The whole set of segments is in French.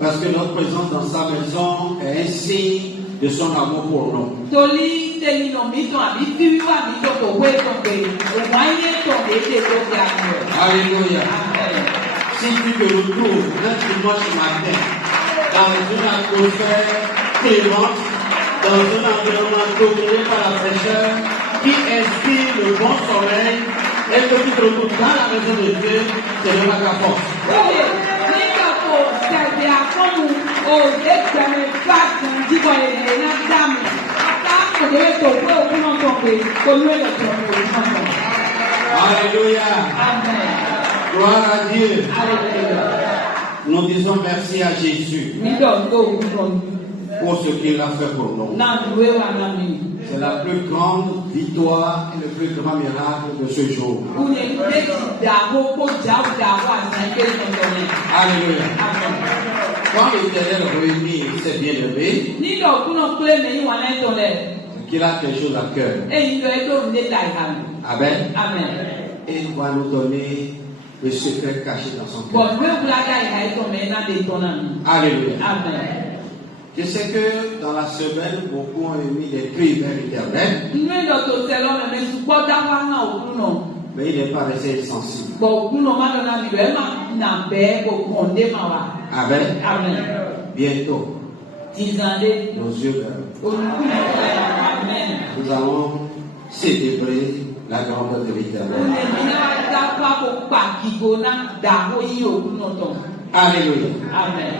Parce que notre présence dans sa maison est un signe de son amour pour nous. Alléluia. Si tu te retrouves un dimanche matin dans une atmosphère clémente, dans un environnement dominé par la fraîcheur, qui inspire le bon soleil, et que tu te retrouves dans la maison de Dieu, c'est le ta force. Alléluia. Amen. Gloire à Dieu. Alléluia. Nous disons merci à Jésus pour ce qu'il a fait pour nous. C'est la plus grande victoire et le plus grand miracle de ce jour. Alléluia. Quand l'Éternel réunit ses bien-aimés, qu'il a quelque chose à cœur. Amen. Et il va nous donner le secret caché dans son cœur. Alléluia. Amen. Je sais que dans la semaine, beaucoup ont émis des cris vers l'Éternel. Mais il n'est pas resté insensible. Amen. Bientôt, nos yeux verront. Nous allons célébrer la grandeur de l'Éternel. Alléluia. Amen.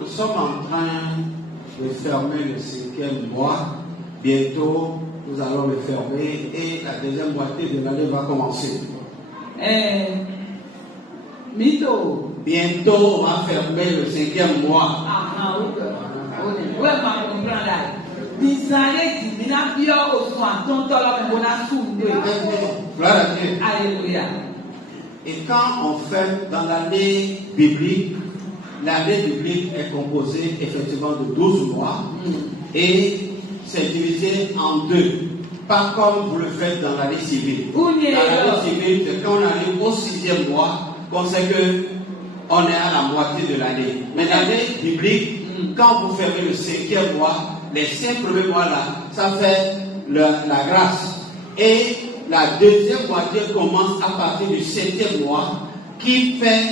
Nous sommes en train de fermer le 5e mois. Bientôt, nous allons le fermer et la deuxième moitié de l'année va commencer. Bientôt, on va fermer le 5e mois. Gloire à Dieu. Alléluia. Et quand on fait dans l'année biblique, l'année biblique est composée effectivement de 12 mois et c'est divisé en deux. Pas comme vous le faites dans l'année civile. Dans l'année civile, c'est quand on arrive au 6e mois qu'on sait qu'on est à la moitié de l'année. Mais l'année biblique, quand vous fermez le 5e mois, les 5 premiers mois là, ça fait la grâce. Et la deuxième moitié commence à partir du 7e mois, qui fait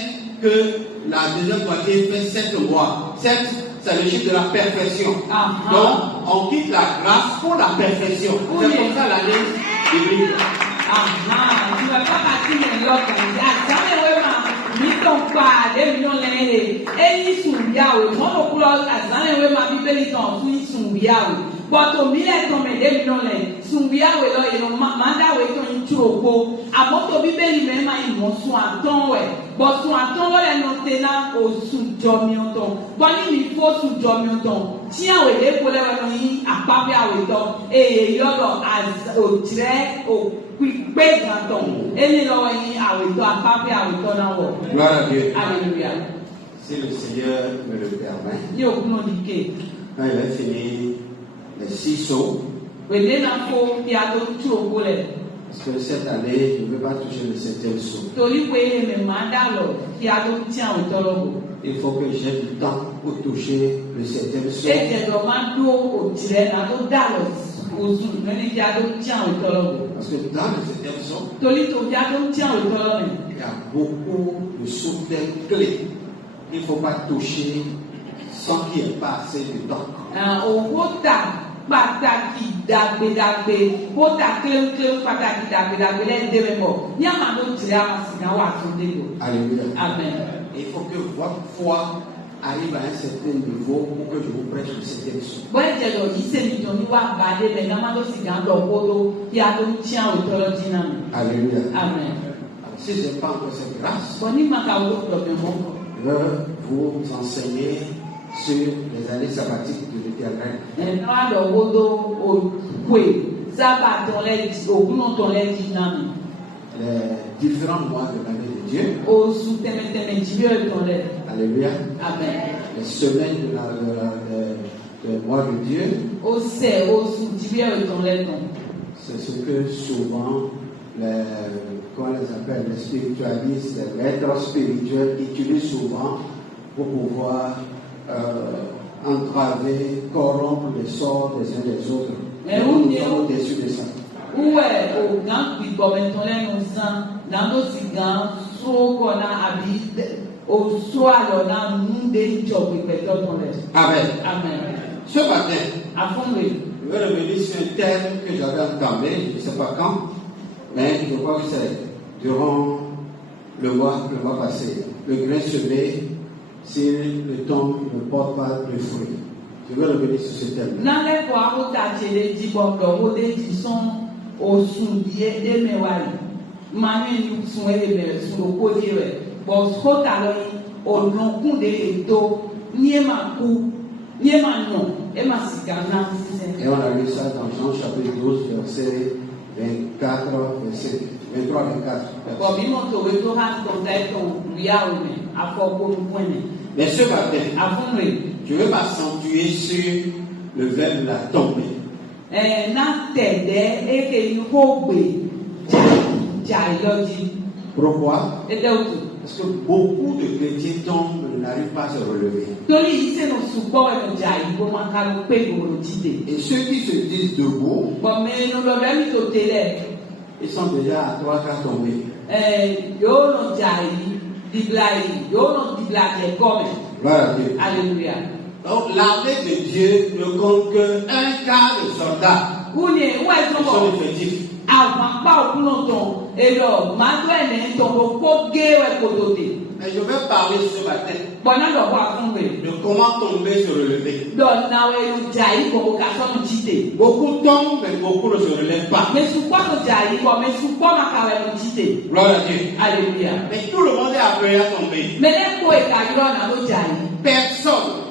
que la deuxième moitié fait 7 mois. 7, c'est le chiffre de la perfection. Donc, on quitte la grâce pour la perfection. C'est comme ça l'année biblique. Tu ne vas pas partir de l'autre. But to me like to me dem no le sunbia we lo ino manda we to introko aboto bibeli me ma imo sun aton we but sun aton lo le no tena o sun jomi oton bani mi fo sun jomi oton ti awe le ko le no yin apapi awe to yo lo as o tre o pe ganton eni lo yin awe to apapi awe to na wo. Gloire à Dieu. Alléluia. Si le Seigneur me le permet. Yo kuno dike. Quand il a fini les 6 sauts. Parce que cette année, je ne veux pas toucher le 7e saut. Il faut que j'ai du temps pour toucher le 7e saut. Parce que dans le 7e saut, il y a beaucoup de sauts clés qu'il ne faut pas toucher sans qu'il n'y ait pas assez de temps. Pataki dagbe bota klem pataki dagbe les deux mots ni amano tira masina wa sondego. Alléluia. Amen. Il faut que votre foi arrive à un certain niveau pour que je vous prêche le 7e saut. Bon je do ise mi do ni wa bade le amano sigando kodo ya do tia o tolo dinami. Alléluia. Amen. Si je n'ai pas encore cette grâce, boni makawo problème mo je vais vous enseigner sur les années sabbatiques de l'Éternel. Les différents mois de l'année de Dieu. Alléluia. Amen. Les semaines de mois de Dieu. C'est ce que souvent comment on les appelle, les spiritualistes, les maîtres spirituels utilisent souvent pour pouvoir entraver, corrompre les sorts des uns des autres. Mais Nous où sommes au-dessus de ça. Où est au grand picomenton nous dans nos cigares, so qu'on a habité au soir on a nous des jobs qui Amen. Amen. Ce matin, À fond de je vais revenir sur un thème que j'avais entamé, je ne sais pas quand, mais je crois que c'est durant le mois passé. Le grain semé, s'il ne tombe, il ne porte pas de fruits. Je vais revenir sur ce thème. N'allez voir au tâcher dit bon donc des sont au soulier des méwali. Manu nous sont les sur le côté bon scotalo au long coup de eto ni ma coup ni ma non et ma sigana. Et on a lu ça dans Jean chapitre 12, verset 24, verset 23, 24. Bon, mi monto we to han contact on liao me a fort pour point. Mais ce matin, À fond de je vais m'accentuer sur le verbe la tombée. na tede e ke ni ko gbe jai loji Pourquoi? e de otu Parce que beaucoup de chrétiens tombent et n'arrivent pas à se relever. tori ise no supo e no jai bo ma ka lo pe go lo jide Et ceux qui se disent debout, bo me no lo le mi to tele ils sont déjà à 3 cas tombés. yo no jai di blai yo no di blai e come Gloire à Dieu. alléluia Donc l'armée de Dieu ne compte qu'un quart de soldats une wa qui so sont bo effectifs. àwọn pa okuno ton e lo ma do ene ton bo ko ge we ko to te Mais je vais parler ce matin bona do wa fun we de comment tomber, se relever. do na we no jai ko ka so no jide Beaucoup tombent, mais beaucoup ne se relèvent pas. me supo no jai ko me supo ma ka we no jide Gloire à Dieu. alléluia Mais tout le monde est appelé à tomber. me le ko e ka yo na no jai Personne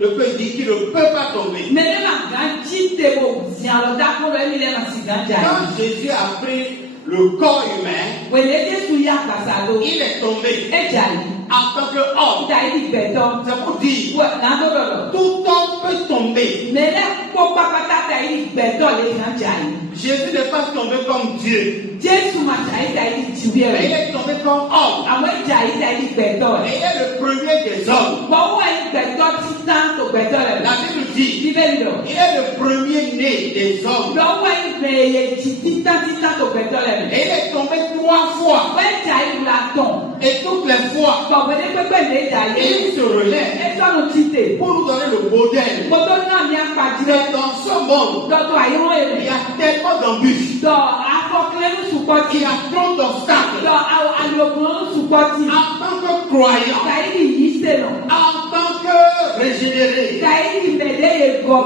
ne peut dire qu'il ne peut pas tomber. me le ma gan jide bo zia lo da ko le mi le ma si gan jai Quand Jésus a pris le corps humain, we le de su ya ka sa do il est tombé e jai en tant qu'homme. jai di beto C'est pour dire, we na do do tout homme peut tomber. me le ko pa pa ta ta di beto le gan jai Jésus n'est pas tombé comme Dieu, Jésù ma jai dai di jibe mais il re est tombé comme homme. àwọn jai dai di beto Et il est le premier des hommes. bo wa beto ti tan to beto re La Bible dit, bíbélì lọ. il est le premier né des hommes. lọ́wọ́ ìgbẹ̀yẹ ti títà tó gbẹ̀tọ́ lẹ̀ Et mẹ́. il est tombé 3 fois. wẹ́ẹ̀jà ìlú la tàn. Et toutes les fois, gbọ̀gbẹ́dẹ́ pépé lè jà yé. il se relève ẹ̀sọ́nù ti tè. pour nous donner le modèle. gbogbo náà ní apàdé. Mais dans ce monde, dọ̀tọ̀ àyẹ̀wò il èrè. y a tellement d'embûches. dọ̀ afọkilẹ́nu sùpọ̀tì. Il y a trop d'obstacles. dọ̀ àlòkùnrin sùpọ̀tì. En tant que croyant, kàyídì yìí sèlọ̀. en tant que régénéré, kàyídì mẹ̀lẹ́ yẹ gọ̀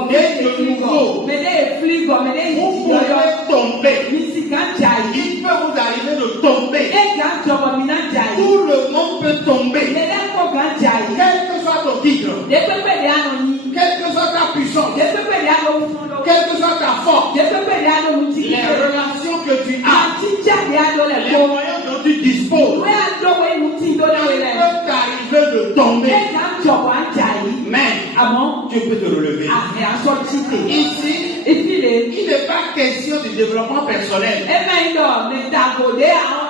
mẹ̀lẹ́ yẹ fili gọ̀ mẹ̀lẹ́ yẹ vous jìyọyọ. pouvez tomber. misi kan jà yìí. Il peut vous arriver de tomber. ẹ̀ gà jọ̀bọ̀ mi náà jà yìí. Tout le monde peut tomber. mẹ̀lẹ́ kọ̀ gà jà yìí. Quel que soit ton titre, Dépépé de ano ni. quelle que soit ta puissance, Dépépé de ano mufundo. quelle que soit ta force, Dépépé de ano les mutiki. relations que tu as, Atija de ano le les ko. moyens dont tu disposes, We ado we muti do na we il le. peut t'arriver de tomber. E ka jobo anjai. Mais Àmọ́ tu peux te relever. ahe aso chite. Ici, Ifile. il n'est pas question du développement personnel. E me ndo me dagode àwọn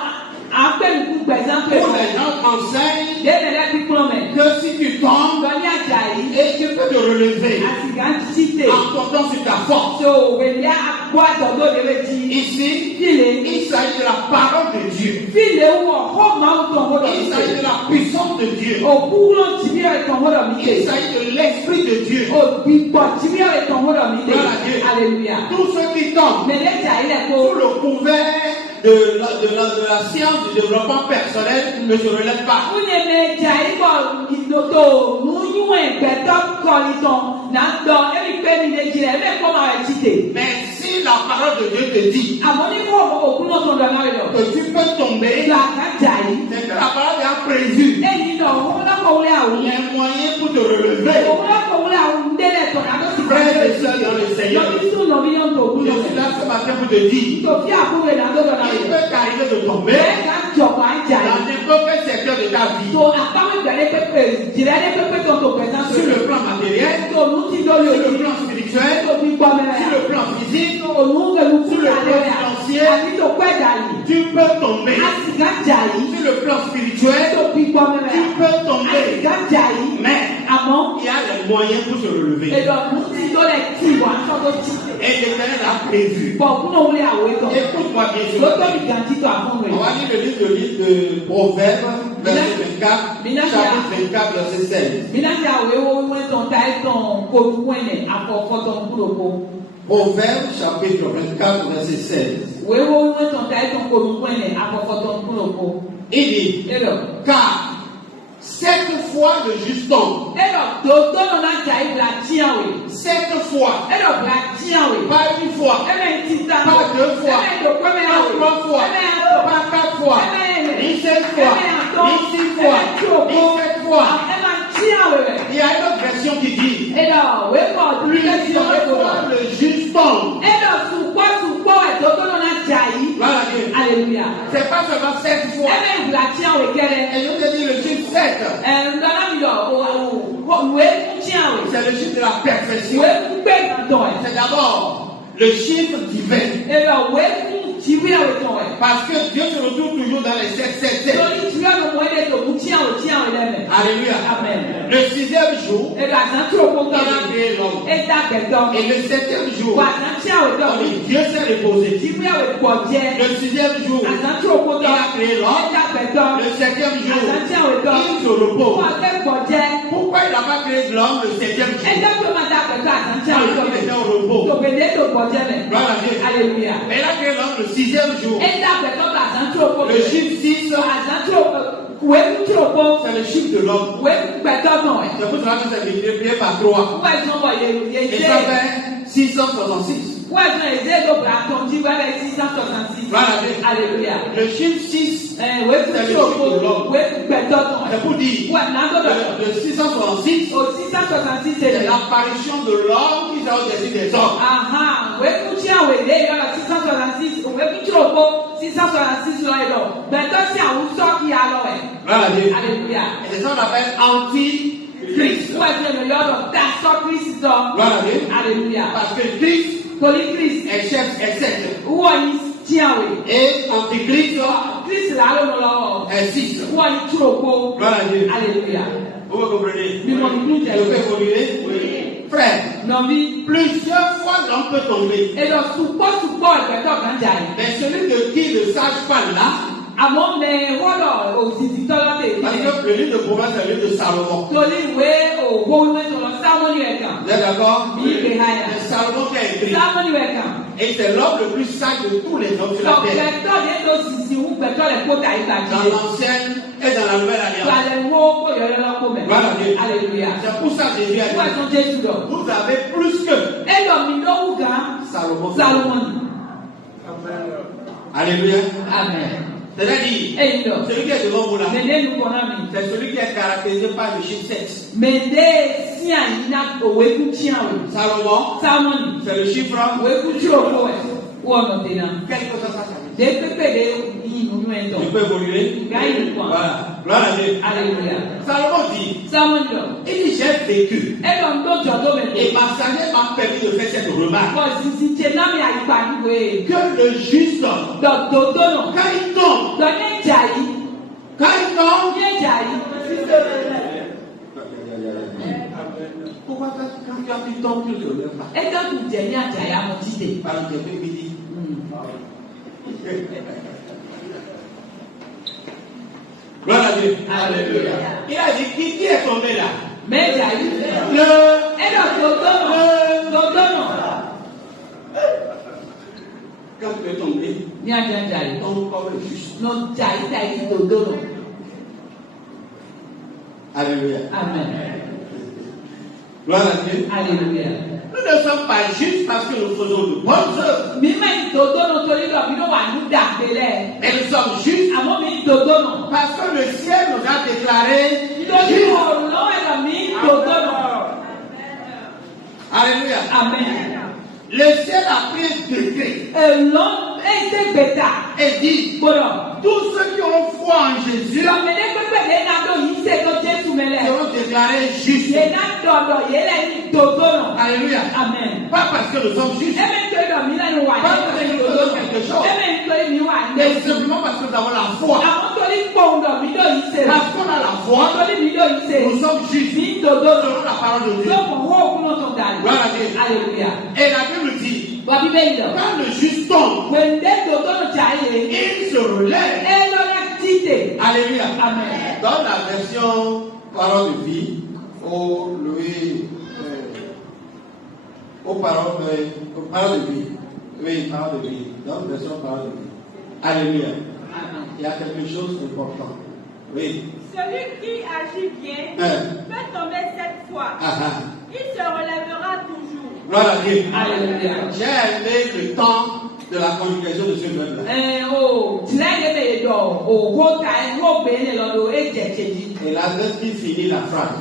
apẹ̀lú gbẹ̀sán pé. Où les gens enseignent Débẹ̀rẹ̀ pípọ́n mẹ́. que si tu tombes, Lọ́ní àjàyí. et tu peux te relever Àsìgá chite. en comptant sur ta force. So wèlé àgbọ̀ àtọ̀dọ̀ lè wé jí. Ici, File. il s'agit de la parole de Dieu. File wọ̀ kọ́ máa ń tọ̀ wọ́dọ̀ Il mi. s'agit de la puissance de Dieu. Òkúrò tìbí ẹ̀ tọ̀ wọ́dọ̀ mi. Il s'agit de l'Esprit de Dieu. Ògbìgbọ̀ tìbí ẹ̀ tọ̀ wọ́dọ̀ mi. Alléluia. Tous ceux qui tombent Mẹ̀lẹ́jà ilẹ̀ kó. sous le couvert de la science du développement personnel ne se relèvent pas. Wúnyẹ̀ mẹ̀jà ìbọ̀ ìdòdò múnyúwẹ̀ gbẹ̀tọ̀ kọ̀lìtàn náà dọ̀ ẹ̀mí pé mi lè jìnà ẹ̀mí ẹ̀kọ́ máa rẹ̀ tìtè. Mais si la parole de Dieu te dit Àmọ́ ní kó òkú náà tó ń dọ̀ náà rẹ̀ lọ. que tu peux tomber, Ìlú àkájà yìí. c'est que la parole a prévu Ẹ̀yin lọ, òun lọ́kọ̀ wọlé àwọn. les moyens pour te relever. Òun lọ́kọ̀ wọlé àwọn ndélẹ̀ tọ̀ náà tó sì Frères et sœurs dans le Seigneur, Lọ́bí sún lọ́bí yóò tó òkú je lọ. suis là ce matin pour te dire, Tòfí àkúrò náà tó dọ̀ náà il rẹ̀. peut t'arriver de tomber Bẹ́ẹ̀ ká jọ̀bọ̀ àjà dans yìí. n'importe quel secteur de ta vie. To àpamọ́ ìgbàlẹ̀ pépè jìrẹ́lẹ̀ pépè tó tó pẹ̀sán Sur sórí. le plan matériel, To òun ti lórí sur le òjì. plan spirituel, To fi gbọ́ mẹ́rẹ̀ sur yà. le plan physique, To òun pẹ̀lú sur le kúrò plan àlẹ́ yà. financier, Àti tó pẹ́ dà yìí. tu peux tomber. Àsìgá jà yìí. Sur le plan spirituel, To fi gbọ́ mẹ́rẹ̀ tu yà. peux tomber. Àsìgá jà yìí. les moyens pour se relever. Et donc, nous disons les petits, Et l'Éternel a prévu. Écoute-moi bien sûr. On va lire le livre de Proverbes, verset 24, chapitre 24, verset 16. Proverbes, chapitre 24, verset 16. Il dit, car 7 fois le juste tombe. 7 fois. Pas une fois. Pas 2 fois. Pas 3 fois. Pas 4 fois. Ni 5 fois. Ni 6 fois. Ni 7 fois. Il y a une autre version qui dit plusieurs fois le juste tombe. Alléluia. C'est pas seulement 7 fois. Et je te dis le chiffre 7. C'est le chiffre de la perfection. C'est d'abord le chiffre divin. Parce que Dieu se retrouve toujours dans les 7, 7, 7. Alléluia. Amen. Le 6e jour, il a créé l'homme. Et le 7e jour, Dieu s'est reposé. Le 6e jour, il a créé l'homme. Le 7e jour, il se repose. Pourquoi il n'a pas créé l'homme le 7e jour? Il était au repos. Voilà, Alléluia. Mais il a créé l'homme le 6e jour. Le chiffre 6, c'est le chiffre de l'homme. C'est pour cela que c'est multiplié par 3. Et ça fait 666. Voilà. Alléluia. Le chiffre 6, c'est le chiffre de l'homme. C'est pour dire le 666, c'est l'apparition de l'homme qui est au-dessus des hommes. Voilà. Alléluia. Et c'est ça qu'on appelle anti-Christ. Voilà. Alléluia. Parce que Christ est chef, est 7. Et anti-Christ est 6. Voilà. Alléluia. Vous me comprenez? Oui. Je peux évoluer? Oui. Frère, plusieurs fois l'homme peut tomber. Mais celui de qui ne sache pas là, parce que le livre de Proverbes, c'est le livre de Salomon. Vous êtes d'accord? C'est Salomon qui a écrit. Et c'est l'homme le plus sage de tous les hommes sur la terre. Dans l'ancienne et dans la nouvelle alliance. Voilà. C'est pour ça que Jésus a dit, vous avez plus que Salomon. Alléluia. Amen. C'est-à-dire, celui qui est devant vous là, c'est celui qui est caractérisé par le chiffre 7. Salomon, c'est le chiffre. Quelle que soit sa famille. Tu peux évoluer. Voilà. Gloire à Dieu. Alléluia. Salomon dit, il dit, j'ai vécu. Et ma sagesse m'a permis de faire cette remarque. Que le juste, quand il tombe, pourquoi quand tu as pris ton plus de l'heure pas? Par exemple, midi. Gloire à Dieu. Alléluia. Il a dit, qui est tombé là? Quand tu es tombé, ton corps est juste. Alléluia. Amen. Gloire à Dieu. Alléluia. Nous ne sommes pas justes parce que nous faisons de bonnes œuvres. Et nous sommes justes parce que le ciel nous a déclaré justes. Alléluia. Amen. Le ciel a pris un décret et dit, tous ceux qui ont foi en Jésus seront déclarés justes. Alléluia. Amen. Pas parce que nous sommes justes, pas parce que nous faisons quelque chose, Mais simplement parce que nous avons la foi. Parce qu'on a la foi, nous sommes justes selon la parole de Dieu. Gloire à Dieu. Alléluia. Et la Bible dit, quand le juste tombe, il se relève. Alléluia. Amen. Dans la version parole de vie, aux paroles de vie. Oui, parole de vie. Dans la version parole de vie. Alléluia. Amen. Il y a quelque chose d'important. Oui. Celui qui agit bien peut tomber 7 fois. Il se relèvera toujours. Gloire à Dieu. Alléluia. J'ai aimé le temps de la conjugation de ce verbe-là. Et la verbe qui finit la phrase.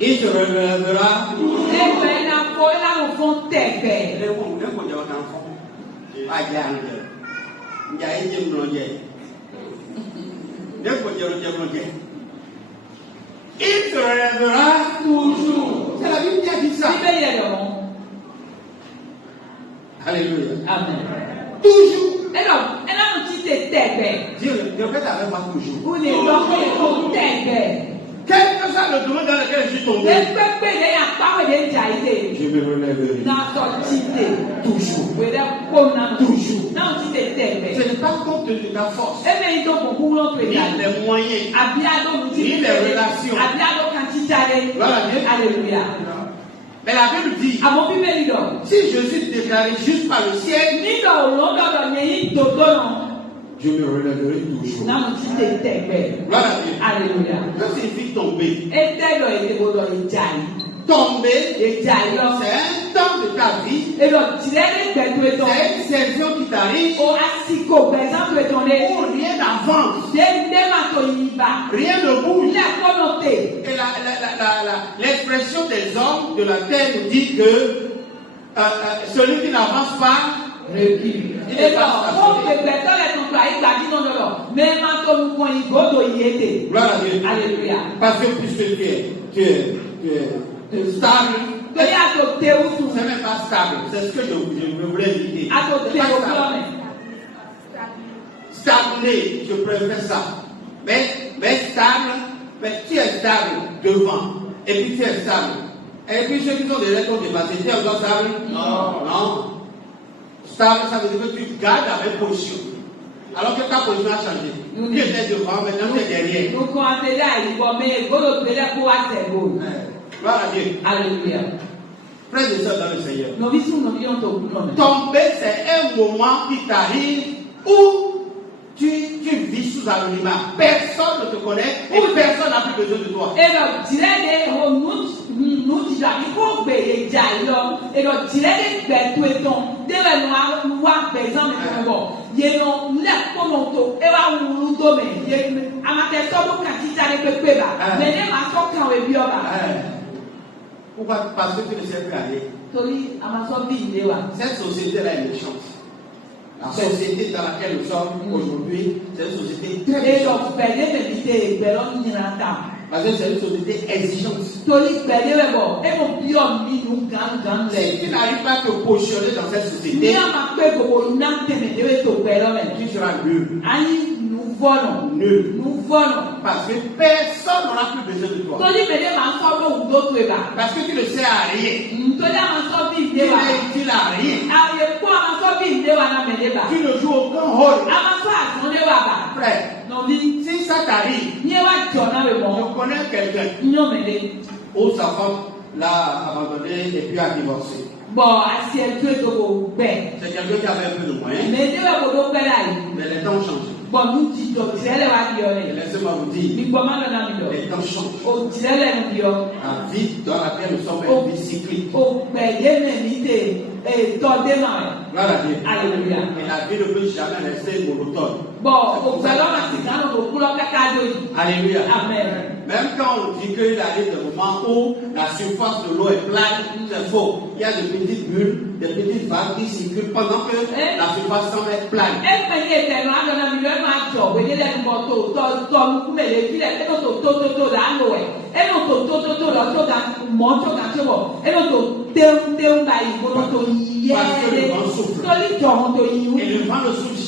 Il se relèvera. Il se relèvera toujours. C'est la Bible qui a dit ça. Alléluia. Amen. Toujours. Dieu répète avec moi toujours. Quel que soit le domaine dans lequel je suis tombé, je me relèverai. Toujours. Toujours. Ce n'est pas compte de ta force, ni les moyens, ni les relations. Voilà, Alléluia. Mais la Bible dit, si je suis déclaré juste par le ciel, je me relèverai toujours. Voilà, Alléluia. ça signifie tomber. Tomber, c'est un temps de ta vie, c'est une saison qui t'arrive où rien n'avance, rien ne bouge. Et l'expression des hommes de la terre nous dit que celui qui n'avance pas recule. Gloire à Dieu. Alléluia. Parce que puisque tu es stable, c'est même pas stable. C'est ce que je voulais dire. Stagner, je préfère ça. Mais stable, mais tu es stable devant. Et puis tu es stable. Et puis ceux qui sont déjà dépassés, tu es encore stable? Non. Stable, ça veut dire que tu gardes la même position. Alors que ta position a changé. Tu étais devant, maintenant tu es derrière. Gloire à Dieu. Alléluia. Frères et sœurs dans le Seigneur. Tomber, c'est un moment qui t'arrive où tu vis sous anonymat. Personne ne te connaît et personne n'a plus besoin de toi. Pourquoi? Parce que tu ne sais plus aller. Cette société-là est méchante. La société dans laquelle nous sommes aujourd'hui, c'est une société très méchante. Parce que c'est une société exigeante. Si tu n'arrives pas à te positionner dans cette société, tu seras nul. Nul. Parce que personne n'aura plus besoin de toi. Parce que tu ne sais à rien. Tu n'es utile à rien. Tu ne joues aucun rôle. Frère, si ça t'arrive, je connais quelqu'un où sa femme l'a abandonné et puis a divorcé. C'est quelqu'un qui avait un peu de moyens, mais les temps ont changé. Laissez-moi vous dire, les temps changent. La vie dans laquelle nous sommes est une vie cyclique. Gloire à Dieu. Alléluia. Et la vie ne peut jamais rester monotone. Alléluia. Amen. Même quand on dit qu'il arrive des moments où la surface de l'eau est plane, c'est faux. Il y a de petites bulles, des petites vagues qui circulent pendant que la surface semble être plane. Parce que le vent souffle. Et le vent ne souffle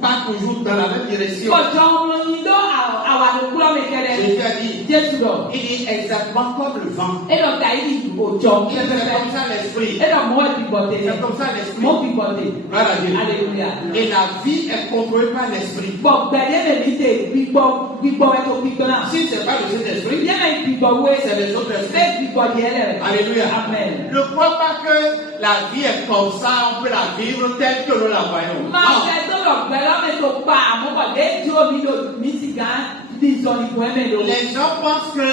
pas toujours dans la même direction. Jésus a dit, il est exactement comme le vent. C'est comme ça l'esprit. C'est comme ça l'esprit. Alléluia. Et la vie est contrôlée par l'esprit. Si ce n'est pas le Saint-Esprit, c'est les autres esprits. Alléluia. Amen. Ne crois pas que la vie est comme ça, on peut la vivre telle que nous la voyons. Non. Les gens pensent que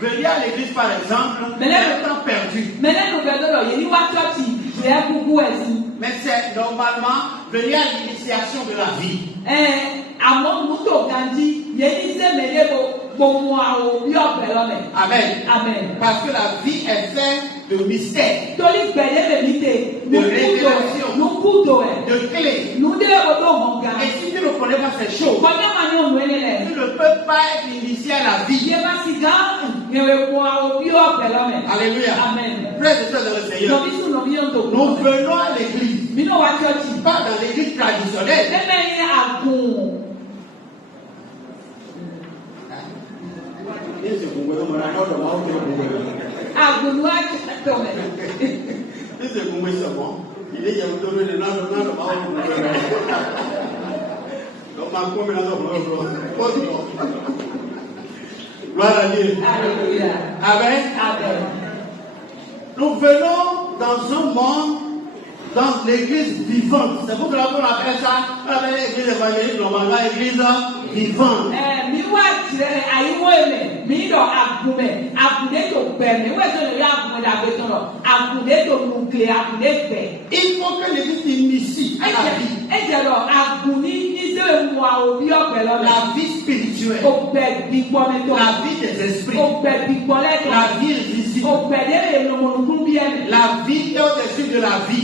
venir à l'église, par exemple, c'est un temps perdu. Mais c'est normalement venir à l'initiation de la vie. Amen. Amen. Parce que la vie est faite de mystères, de révélations, de clés. Et si tu ne connais pas ces choses, tu ne peux pas être initié à la vie. Alléluia. Amen. Frères et sœurs dans le Seigneur, nous venons à l'église, pas dans l'église traditionnelle. Gloire à Dieu. Amen. Nous venons dans un monde, dans l'église vivante. C'est pour cela qu'on appelle ça l'église évangélique, normalement l'église vivante. Il faut que l'église initie à la vie. La vie spirituelle, la vie des esprits, la vie invisible, la vie au-dessus de la vie.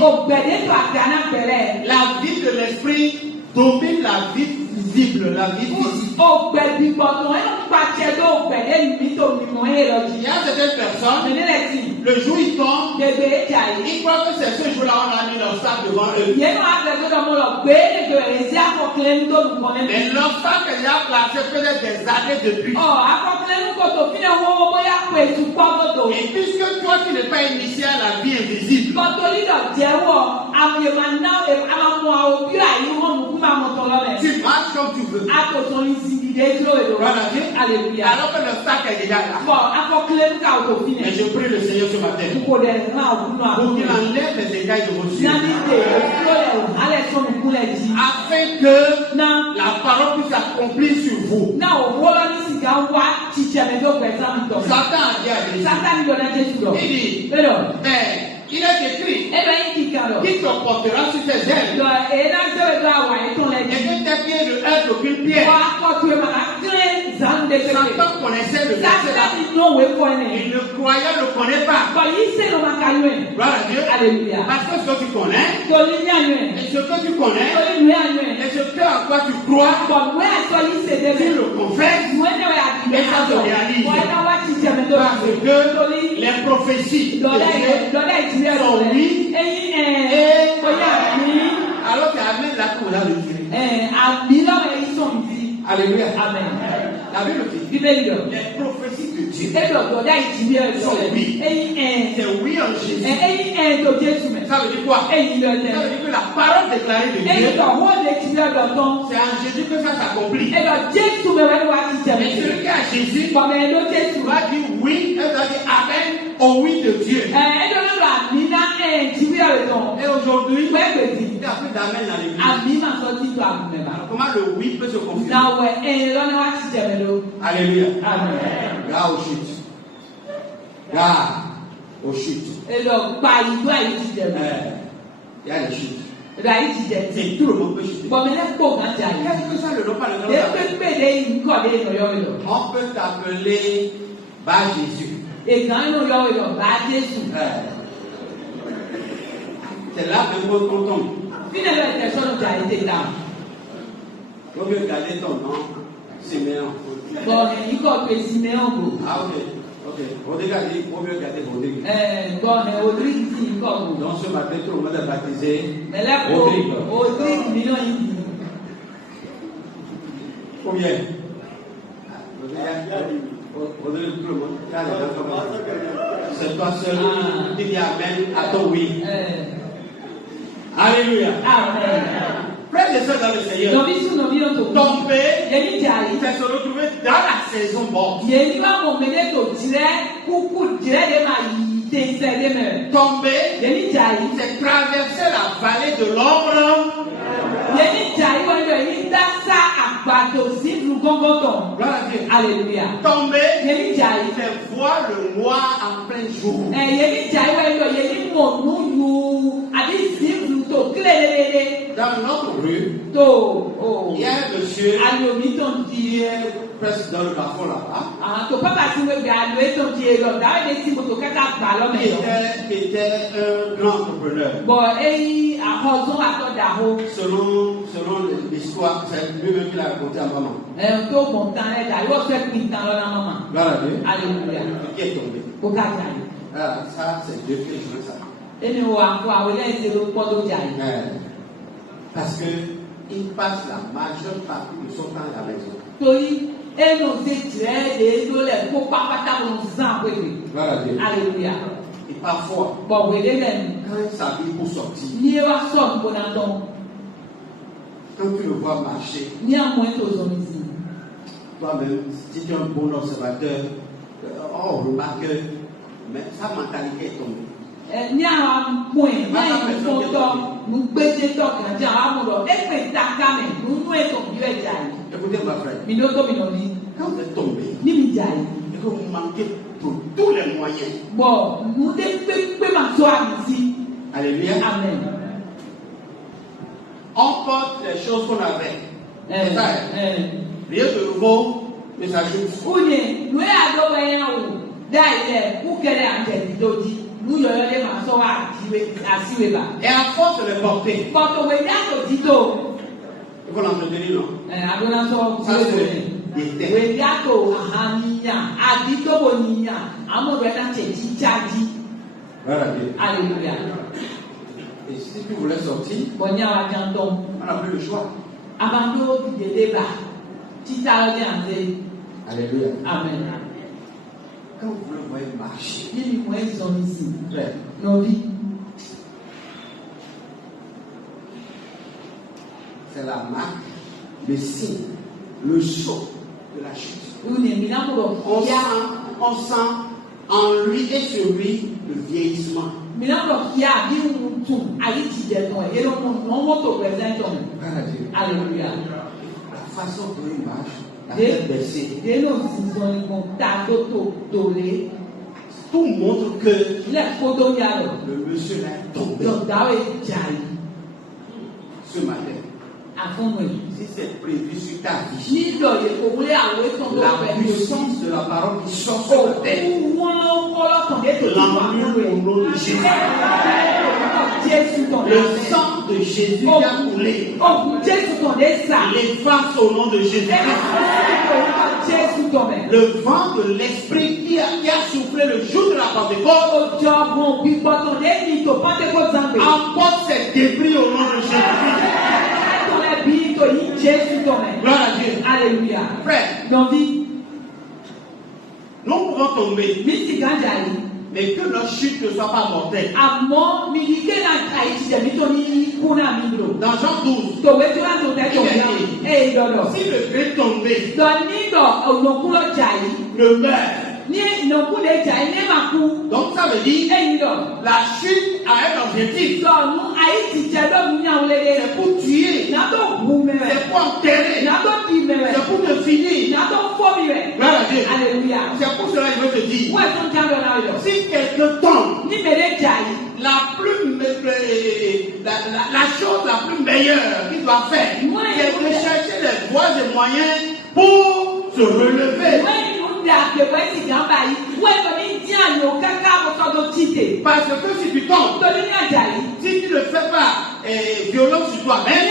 La vie de l'esprit domine la vie visible, la vie physique. Il y a certaines personnes, le jour il tombe, ils croient que c'est ce jour-là on a mis l'obstacle devant eux. Mais l'obstacle est déjà placé peut-être des années depuis. Et puisque toi tu n'es pas initié à la vie invisible, tu marches comme tu veux. Alléluia. Alors que l'obstacle est déjà là. Et je prie le Seigneur ce matin pour qu'il enlève les écailles de vos yeux, afin que la parole puisse s'accomplir sur vous. Satan a dit à Jésus, il dit, mais il est écrit, qui te portera sur ses ailes, et que tes pieds ne heurtent aucune pierre. Satan connaissait le verset là. Il ne croyait, ne connaît pas. Gloire à Dieu. Alléluia. Parce que ce que tu connais, et ce que tu connais, et ce que à quoi tu crois, tu le confesses, et ça se réalise. Parce que les prophéties de Dieu sont oui, et alors qu'Amen là qu'on a le dit. Alléluia. Amen. La Bible dit, les prophéties de Dieu sont oui. C'est oui en Jésus. Ça veut dire quoi? Ça veut dire que la parole déclarée de Dieu, c'est en Jésus que ça s'accomplit. Et celui qui a Jésus va dire oui, elle va dire Amen au oui de Dieu. Et aujourd'hui, il n'y a plus d'Amen dans l'église. Alors, comment le oui peut se confirmer? Alléluia. Gare aux chutes. Gare aux chutes. Il y a des chutes. Si tout le monde peut chuter. Quel que soit le nom, pas le nom. On peut t'appeler Bas Jésus. C'est là que qu'on tombe. Il faut mieux garder ton nom, Siméon. Ah, ok. Rodrigue a dit qu'il faut mieux garder Rodrigue. Donc ce matin, tout le monde est baptisé Rodrigue. Combien? Rodrigue, tout le monde. C'est toi seul qui dit Amen à ton oui. Alléluia. Amen. Frères et sœurs dans le Seigneur, tomber, c'est se retrouver dans la saison morte. Tomber, c'est traverser la vallée de l'ombre. Alléluia. Tomber, c'est voir le noir en plein jour. Dans notre rue, il y a un monsieur qui est presque dans le plafond là-bas. Qui était un grand entrepreneur. Selon l'histoire, c'est lui-même qui l'a raconté à maman. Alléluia. Qui est tombé. Ça, c'est Dieu qui a joué ça. Parce qu'il passe la majeure partie de son temps à la maison. Alléluia. Et parfois, quand il s'habille pour sortir, quand tu le vois marcher, toi-même, si tu es un bon observateur, on remarque que sa mentalité est tombée. Écoutez ma frère, quand vous êtes tombé et que vous manquez tous les moyens, alléluia, amen. On porte les choses qu'on avait. C'est ça, rien de nouveau, mais ça ajoute. Et à force de les porter, il faut l'entretenir, non? Ça, c'est des terres. Alléluia. Et si tu voulais sortir, on n'a plus le choix. Alléluia. Amen. Quand vous le voyez marcher, c'est la marque, le signe, le choc de la chute. On sent en lui et sur lui le vieillissement. Alléluia. La façon dont il marche, la tête baissée, tout montre que le monsieur est tombé. Ce matin, si c'est prévu sur ta vie, la puissance de la parole qui sort sur la terre, l'enlève au nom de Jésus. Le sang de Jésus qui a coulé, l'efface au nom de Jésus. Le vent de l'esprit qui a soufflé le jour de la Pentecôte emporte ses débris au nom de Jésus. Gloire à Dieu. Alléluia. Frère, nous pouvons tomber, mais que notre chute ne soit pas mortelle. Dans Jean 12, si le gré tombé ne meurt, donc ça veut dire la chute a un objectif. C'est pour tuer, c'est pour enterrer, c'est pour te finir. Gloire à Dieu. Alléluia. C'est pour cela que je veux te dire, si quelqu'un tombe, la chose meilleur qu'il doit faire, c'est de chercher les voies et moyens pour se relever. Parce que si tu tombes, si tu ne fais pas violence sur toi-même,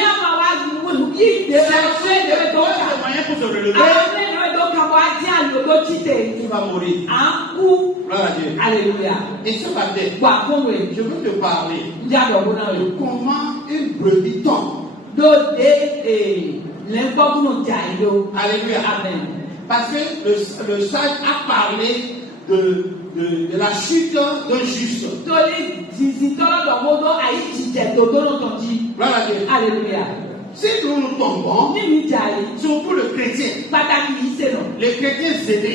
chercher les voies et moyens pour se relever, tu vas mourir. Gloire à Dieu. Alléluia. Et ce matin, je veux te parler de comment une brebis tombe. Alléluia. Amen. Parce que le sage a parlé de la chute d'un juste. Gloire à Dieu. Alléluia. Si nous tombons, surtout le chrétien, le chrétien zélé,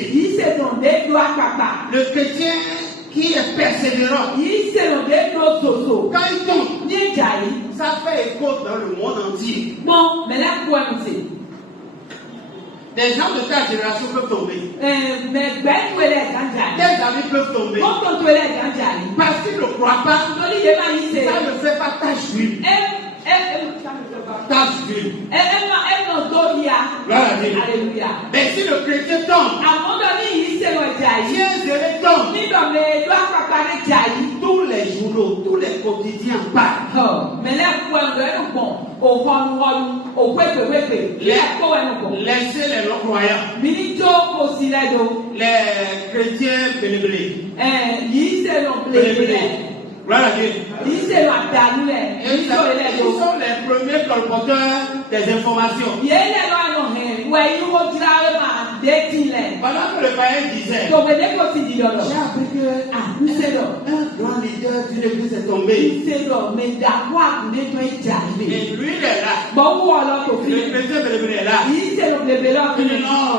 le chrétien qui est persévérant, quand il tombe, ça fait écho dans le monde entier. Des gens de ta génération peuvent tomber. Tes amis peuvent tomber. Parce qu'ils ne croient pas, ça ne fait pas tache d'huile. Tache d'huile. Alléluia. Mais si le chrétien tombe, si un zélé tombe, tous les journaux, tous les quotidiens parlent. Laissez les non-croyants, les chrétiens bénévolés. Voilà Dieu. Ils sont les premiers colporteurs des informations. Pendant que le païen disait, j'ai appris qu'un grand leader d'une église est tombé. Et lui il est là. Le chrétien bénévolé est là. Il dit non,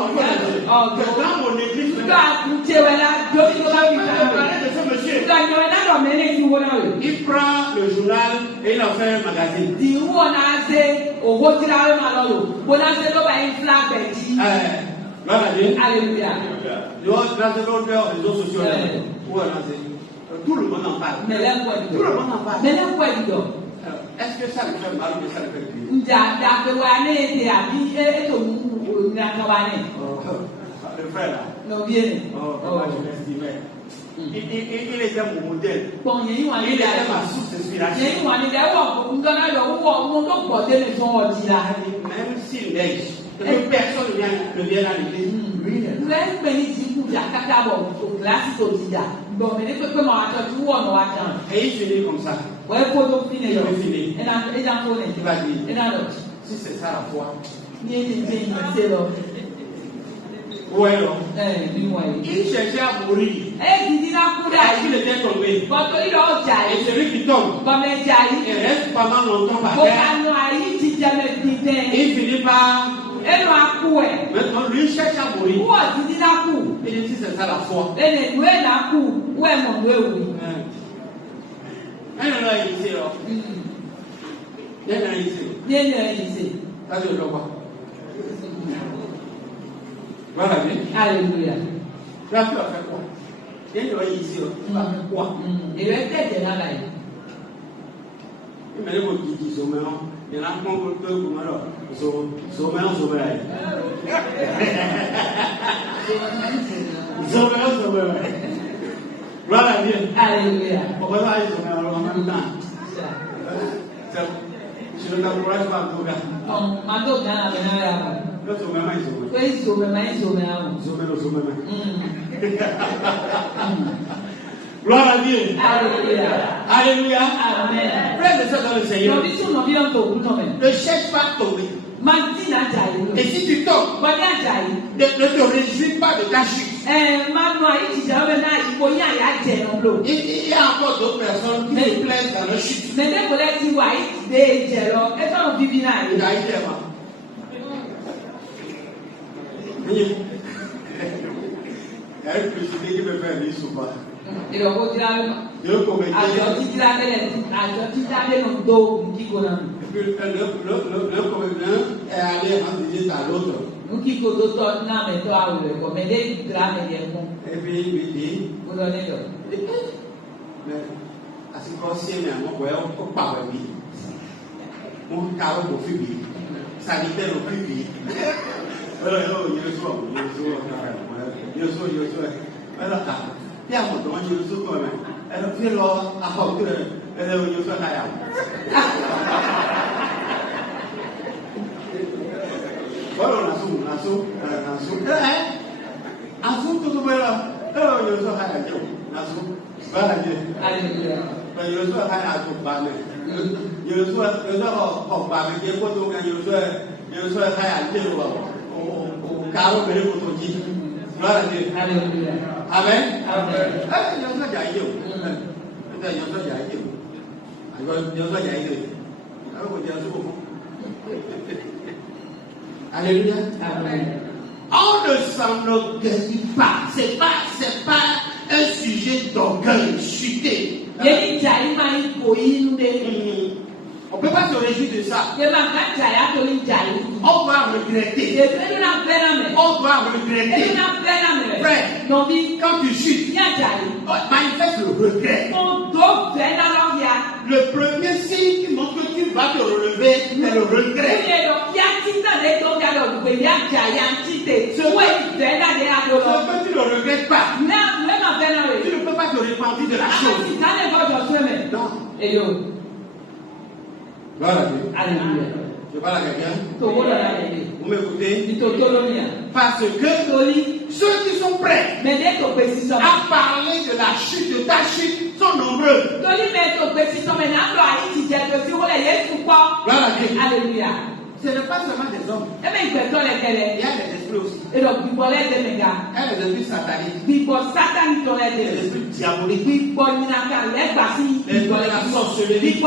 dans mon église, je parler de ce monsieur. Il prend le journal et il en fait un magazine. Alléluia. Réseaux sociaux. Tout le monde en parle. Tout le monde en parle. Est-ce que ça le fait mal ou ça le fait plus? Le frère là. Non, bien. Je l'estimais. Il était mon modèle. Il était ma source d'inspiration. Même s'il neige, que personne ne vient à l'église, lui il est là. Et il finit comme ça. Il va dire, si c'est ça la foi. Ouais, non. Il cherchait à mourir. Il était tombé. Et celui qui tombe, il reste pendant longtemps par terre. Il finit par. Maintenant, lui cherche à mourir. Il dit, si c'est ça la foi. Ça veut dire quoi? Voilà, Alléluia. Là, tu vas faire quoi? Tu vas ici, tu vas faire quoi? Il va être là. Il m'a dit, il y en a un peu de voilà bien. Alléluia. On va aller en même temps. Je ne t'encourage pas à tout gars. Gloire à Dieu. Alléluia. Alléluia. Amen. Frère de ça dans le Seigneur. Ne cherche pas à tomber. Et si tu tombes, ne te réjouis pas de ta chute. Il y a encore d'autres personnes qui se plaignent dans leur chute. Il y a une publicité qui me fait rire souvent. Deux comédiens. Et puis le comédien est allé rendre visite à l'autre. Et puis il lui dit, mais à ce qu'on s'y met, on peut pas revenir. mon carreau au fubi, sanitaire au fubi. Alors, Amen. Alléluia. On ne s'enorgueillit pas. C'est pas un sujet d'orgueil chuté. On ne peut pas se réjouir de ça. On doit regretter. On doit regretter. Frère, quand tu chutes, manifeste le regret. Le premier signe qui montre que tu vas te relever, c'est le regret. Ce que tu ne regrettes pas, tu ne peux pas te repentir de la chose. Non. Gloire à Dieu. Alléluia. Je parle à quelqu'un. Vous m'écoutez? Parce que ceux qui sont prêts à parler de la chute, de ta chute, sont nombreux. Gloire à Dieu. Alléluia. Ce n'est pas seulement des hommes. Il y a des esprits aussi. Il y a des esprits sataniques. Des esprits diaboliques. La sorcellerie.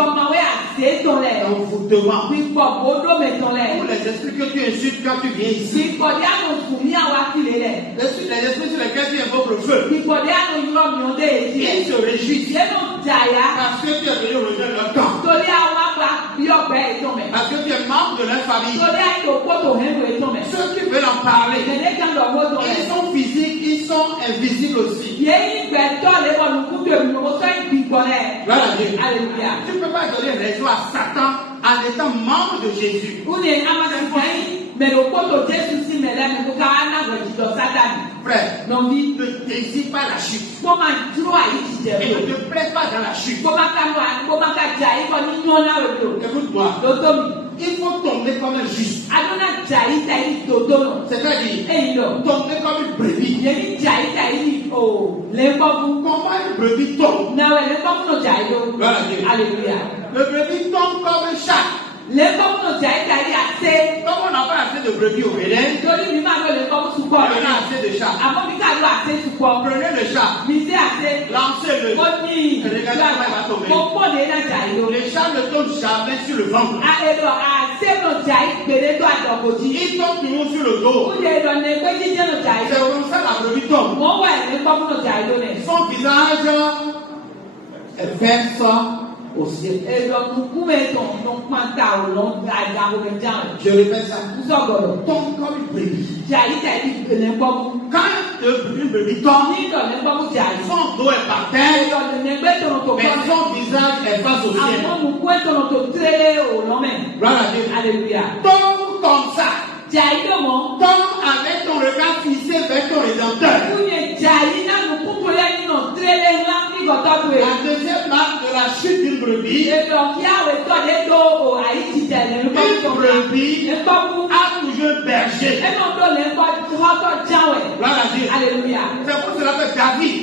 L'envoûtement. Tous les esprits que tu insultes quand tu viens ici. Les esprits sur lesquels tu invoques le feu. Ils se réjouissent. Parce que tu es venu rejoindre leur camp. Parce que tu es membre de leur famille. Ceux qui veulent en parler, ils sont physiques, ils sont invisibles aussi. Alléluia. Tu ne peux pas donner raison à Satan en étant membre de Jésus. Frère, ne désire pas la chute. Et ne te plaît pas dans la chute. Écoute-moi. Il faut tomber comme un juste. C'est-à-dire tomber comme une brebis. Comment une brebis tombe? Alléluia. Le brebis tombe comme un chat. Comme on n'a pas assez de brebis au Bénin, on a assez de chats. Prenez le chat, lancez-le, et regardez comment il va tomber. Les chats ne tombent jamais sur le ventre. Ils tombent toujours sur le dos. C'est comme ça la brebis tombe. Son visage est versant au ciel. Je répète ça. Tombe comme une brebis. Quand une brebis tombe, son dos est par terre, mais son visage est face au ciel. Gloire à Dieu. Alléluia. Tombe comme ça. Tombe avec ton regard fixé vers ton Rédempteur. La deuxième marque de la chute d'une brebis, une brebis a toujours un berger. Gloire à Dieu. Alléluia. C'est pour cela que David,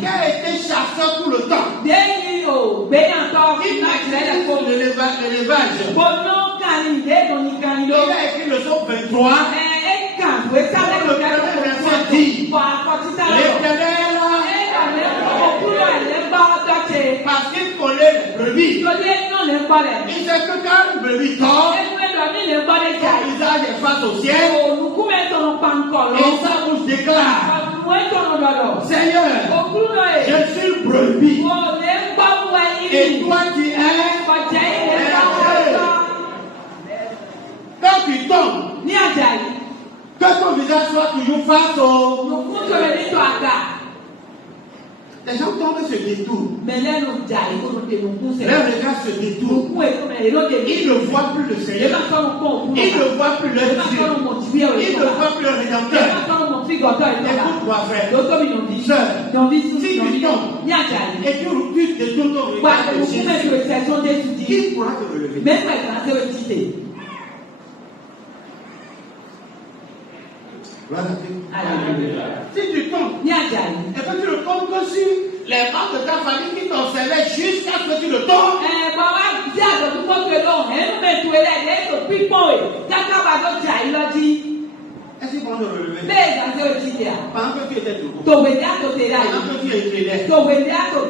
qui a été chasseur tout le temps, il a écrit l'élevage. Il a écrit le psaume 23. Le premier verset dit, l'Éternel, parce qu'il connaît les brebis, il sait que quand une brebis tombe, son visage est face au ciel, et sa bouche déclare, Seigneur, je suis une brebis, et toi tu es. Quand tu tombes, que ton visage soit toujours face au. Les gens tombent et se détournent. Mais là, nous Leur regard se détourne. Ils ne voient plus le Seigneur. Ils ne voient plus leur Dieu. Ils ne voient plus leur Rédempteur. Écoute-moi, frère. Sœur, si tu tombes et tu détournes ton regard de Jésus, qui pourra te relever? Voilà. Si tu tombes, et que tu ne tombes que sur les membres de ta famille qui t'observaient jusqu'à ce que tu ne tombes. Est-ce qu'ils vont te relever? Pendant que tu étais debout, pendant que tu étais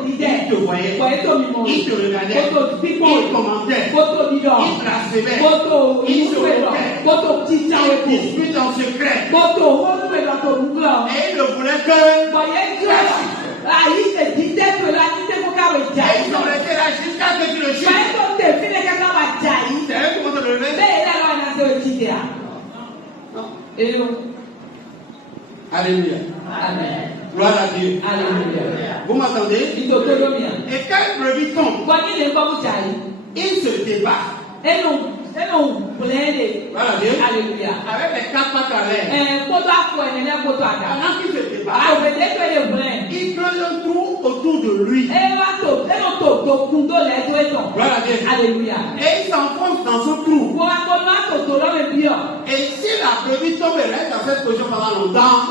il te voyait, il te regardait, il commentait, il blasphémait, il se moquait, il discute en secret. Et il ne voulait que et ils ont resté là jusqu'à ce que tu le juges. C'est eux qui vont te relever. Non. Alléluia. Amen. Gloire à Dieu. Alléluia. Vous m'entendez? Et quand une brebis tombe, il se débat. Voilà Dieu. Alléluia. Avec les quatre pattes à l'air. Pendant qu'il se débat, il creuse un trou autour de lui. Voilà Dieu. Alléluia. Et il s'enfonce dans son trou. Et si la brebis tombe et reste dans cette position pendant longtemps,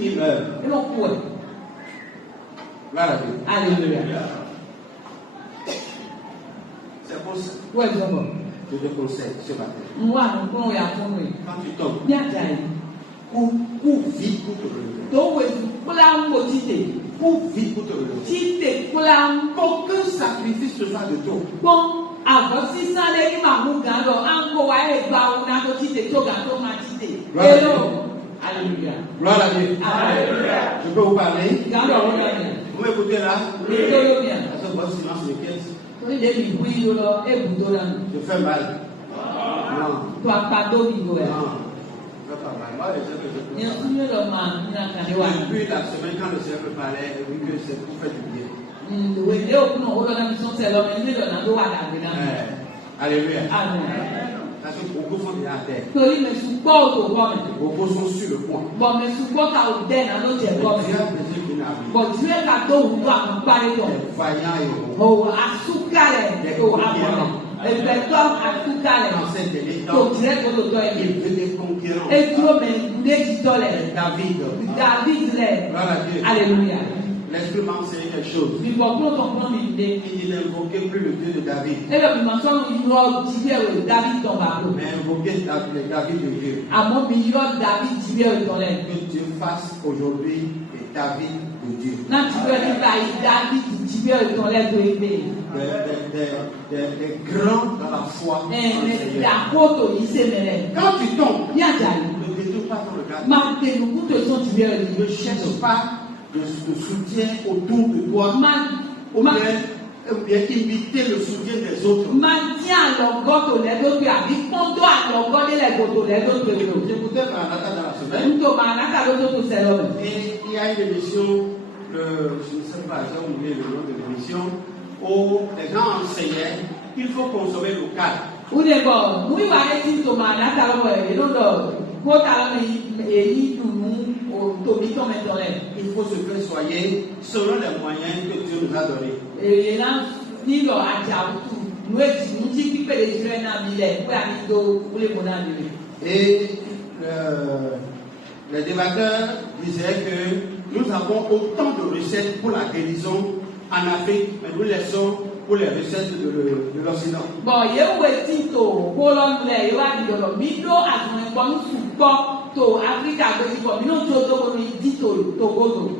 il meurt. Voilà Dieu. Alléluia. C'est pour ça. Ouais, je te conseille ce matin. Quand tu tombes, cours vite pour te relever. Cours vite pour te relever. Qu'aucun sacrifice ne soit de trop. Alléluia. Gloire à Dieu. Alléluia. Je peux vous parler? Vous m'écoutez là? Parce que votre silence me quitte. Je fais mal. Non. Non. Je fais pas mal. Moi, les gens que je peux parler. Depuis la semaine, quand le Seigneur me parlait, j'ai vu que c'est pour faire du bien. Alléluia. Amen. Parce que beaucoup sont déjà à terre. Beaucoup sont sur le point. Dieu a besoin d'une armée. Des vaillants dans cette état, il veut des conquérants. David. Voilà Dieu. Alléluia. L'Esprit m'a enseigné quelque chose. Il n'invoquait plus le Dieu de David. Mais invoquait David de Dieu. Que Dieu fasse aujourd'hui et David de Dieu. Des grands dans la foi. Quand tu tombes, ne détourne pas ton regard. Ne cherche pas de soutien autour de toi. Ou bien imiter le soutien des autres. J'écoutais Maranatha dans la semaine. Et il y a une émission, je ne sais pas, j'ai oublié le nom de l'émission, où les gens enseignaient qu'il faut consommer local. Il faut se faire soigner selon les moyens que Dieu nous a donnés. Et les débatteurs disaient que nous avons autant de recettes pour la guérison en Afrique, mais nous laissons pour les recettes de l'Occident.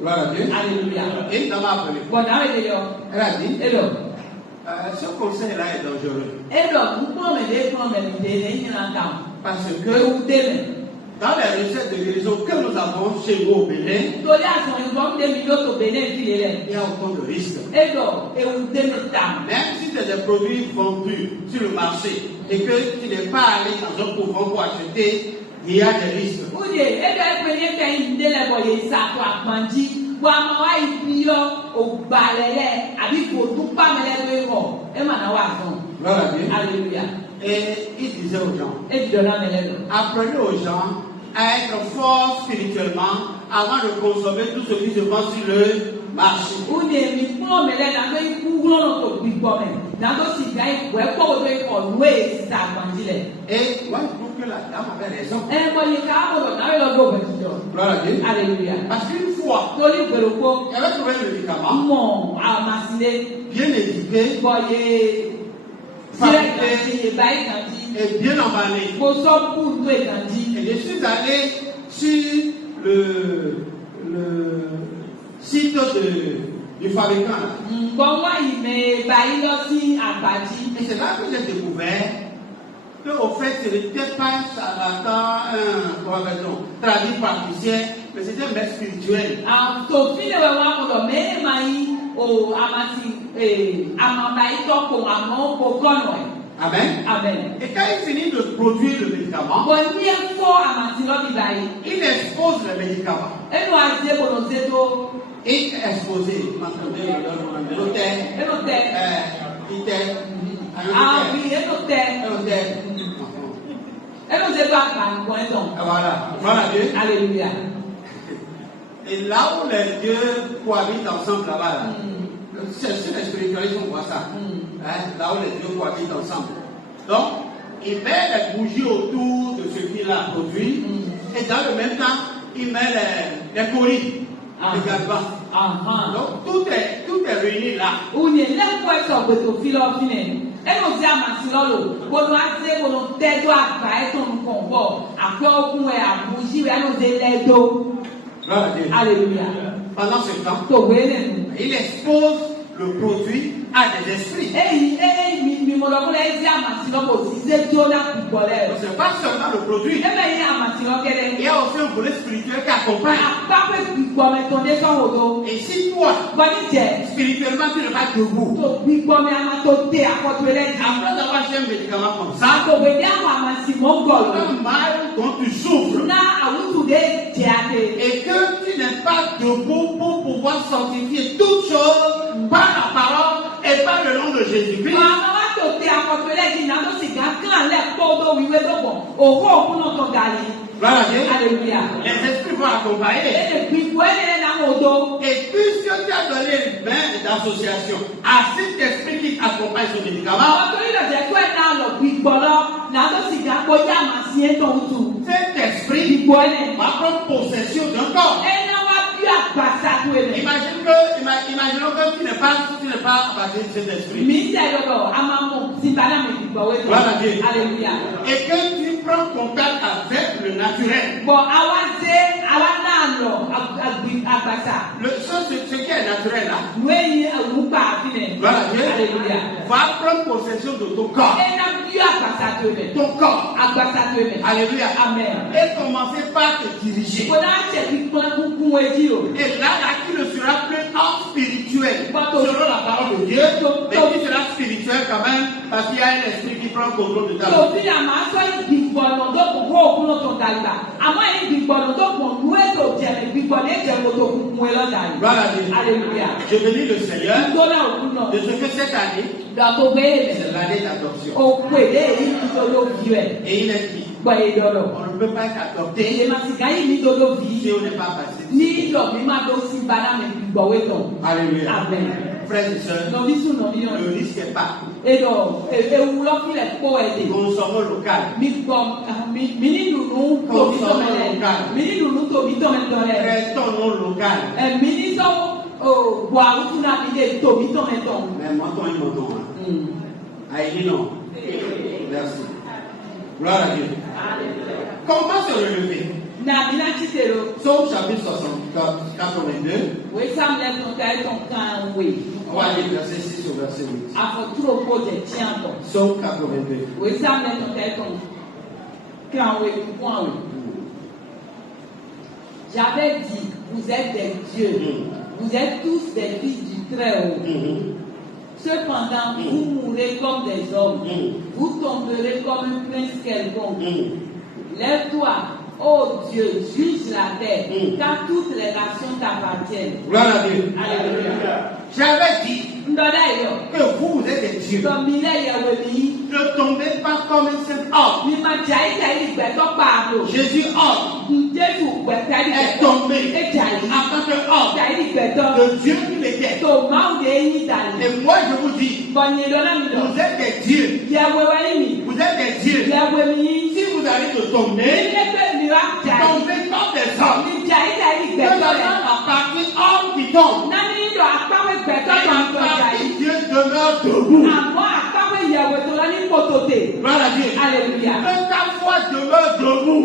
Voilà Dieu. Alléluia. Et dans ma appelé. Elle a dit, ce conseil-là est dangereux. Parce que dans les recettes de guérison que nous avons chez nous au Bénin, il y a autant de risques. Même si c'est des produits vendus sur le marché et que tu n'es pas allé dans un couvent pour acheter, il y a des risques. Oye, ebe ekwenye ke indele boye sato akpanji, bo amawa ibiyo ogbalele, abi kotu pamele bebo, emana wazon. Voilà Dieu. Alléluia. Et il disait aux gens, Apprenez aux gens à être forts spirituellement avant de consommer tout ce qui se vend sur le marché. Et moi je trouve que la dame avait raison. Gloire à Dieu. Alléluia. Parce qu'une fois, elle avait trouvé le médicament bien éduqué, et bien emballé. Et je suis allé sur le site du fabricant. Et c'est là que j'ai découvert qu'au fait, ce n'était pas un charlatan, traduit praticien, mais c'était un maître spirituel. Amen. Amen. Et quand il finit de produire le médicament, il expose le médicament. Et exposé, voilà Dieu. Alléluia. Et là où les dieux cohabitent ensemble là-bas, c'est sur la spiritualité qu'on voit ça. Là où les dieux cohabitent ensemble. Donc, il met les bougies autour de ce qu'il a produit. Et dans le même temps, il met les coris. Également. Donc, tout est réuni là. Alléluia. Pendant ce temps, il expose le produit à des esprits. C'est pas seulement le produit. Il y a aussi un volet spirituel qui accompagne. Et si toi, spirituellement, tu n'es pas debout, après d'avoir acheté un médicament comme ça, un mal dont tu souffres, et que tu n'es pas debout pour pouvoir sanctifier toutes choses par la parole et par le nom de Jésus-Christ. Voilà Dieu. Alléluia. Les esprits vont accompagner. Et puisque tu as donné une main d'association à cet esprit qui accompagne ce médicament, cet esprit va prendre possession d'un corps. Imaginons que tu n'es pas baptisé de cet esprit. Voilà Dieu. Alléluia. Et que tu prends contact avec le naturel. Ce qui est naturel là. Voilà Dieu. Alléluia. Va prendre possession de ton corps. Ton corps. Alléluia. Amen. Et commencer par te diriger. Et là, tu ne seras plus homme spirituel selon la parole de Dieu, mais tu seras spirituel quand même parce qu'il y a un esprit qui prend contrôle de ta vie. Voilà Dieu. Alléluia. Je bénis le Seigneur de ce que cette année, c'est l'année d'adoption. Et il est dit, on ne peut pas être adopté si on n'est pas passé. Alléluia. Amen. Frères et sœurs, le risque est partout. Consommons local. Restons non local. Mais mentons et mentons. Aïe, non. Merci. Gloire à Dieu. Comment se relever? Psaume chapitre 82. On va lire verset 6 au verset 8. Psaume 82. J'avais dit, vous êtes des dieux, vous êtes tous des fils du Très-Haut. Cependant, vous mourrez comme des hommes, vous tomberez comme un prince quelconque. Lève-toi, Oh Dieu, juge la terre, car toutes les nations t'appartiennent. Gloire à Dieu. Alléluia. J'avais dit que vous êtes des dieux. Ne tombez pas comme un simple homme. Jésus homme est tombé en tant qu'homme de Dieu qu'il était. Et moi je vous dis, vous êtes des dieux. Vous êtes des dieux. Si vous allez te tomber, tombez comme des hommes. Que l'homme appartient homme qui tombe. Dieu demeure debout. Gloire à Dieu. Alléluia. Que ta foi demeure debout.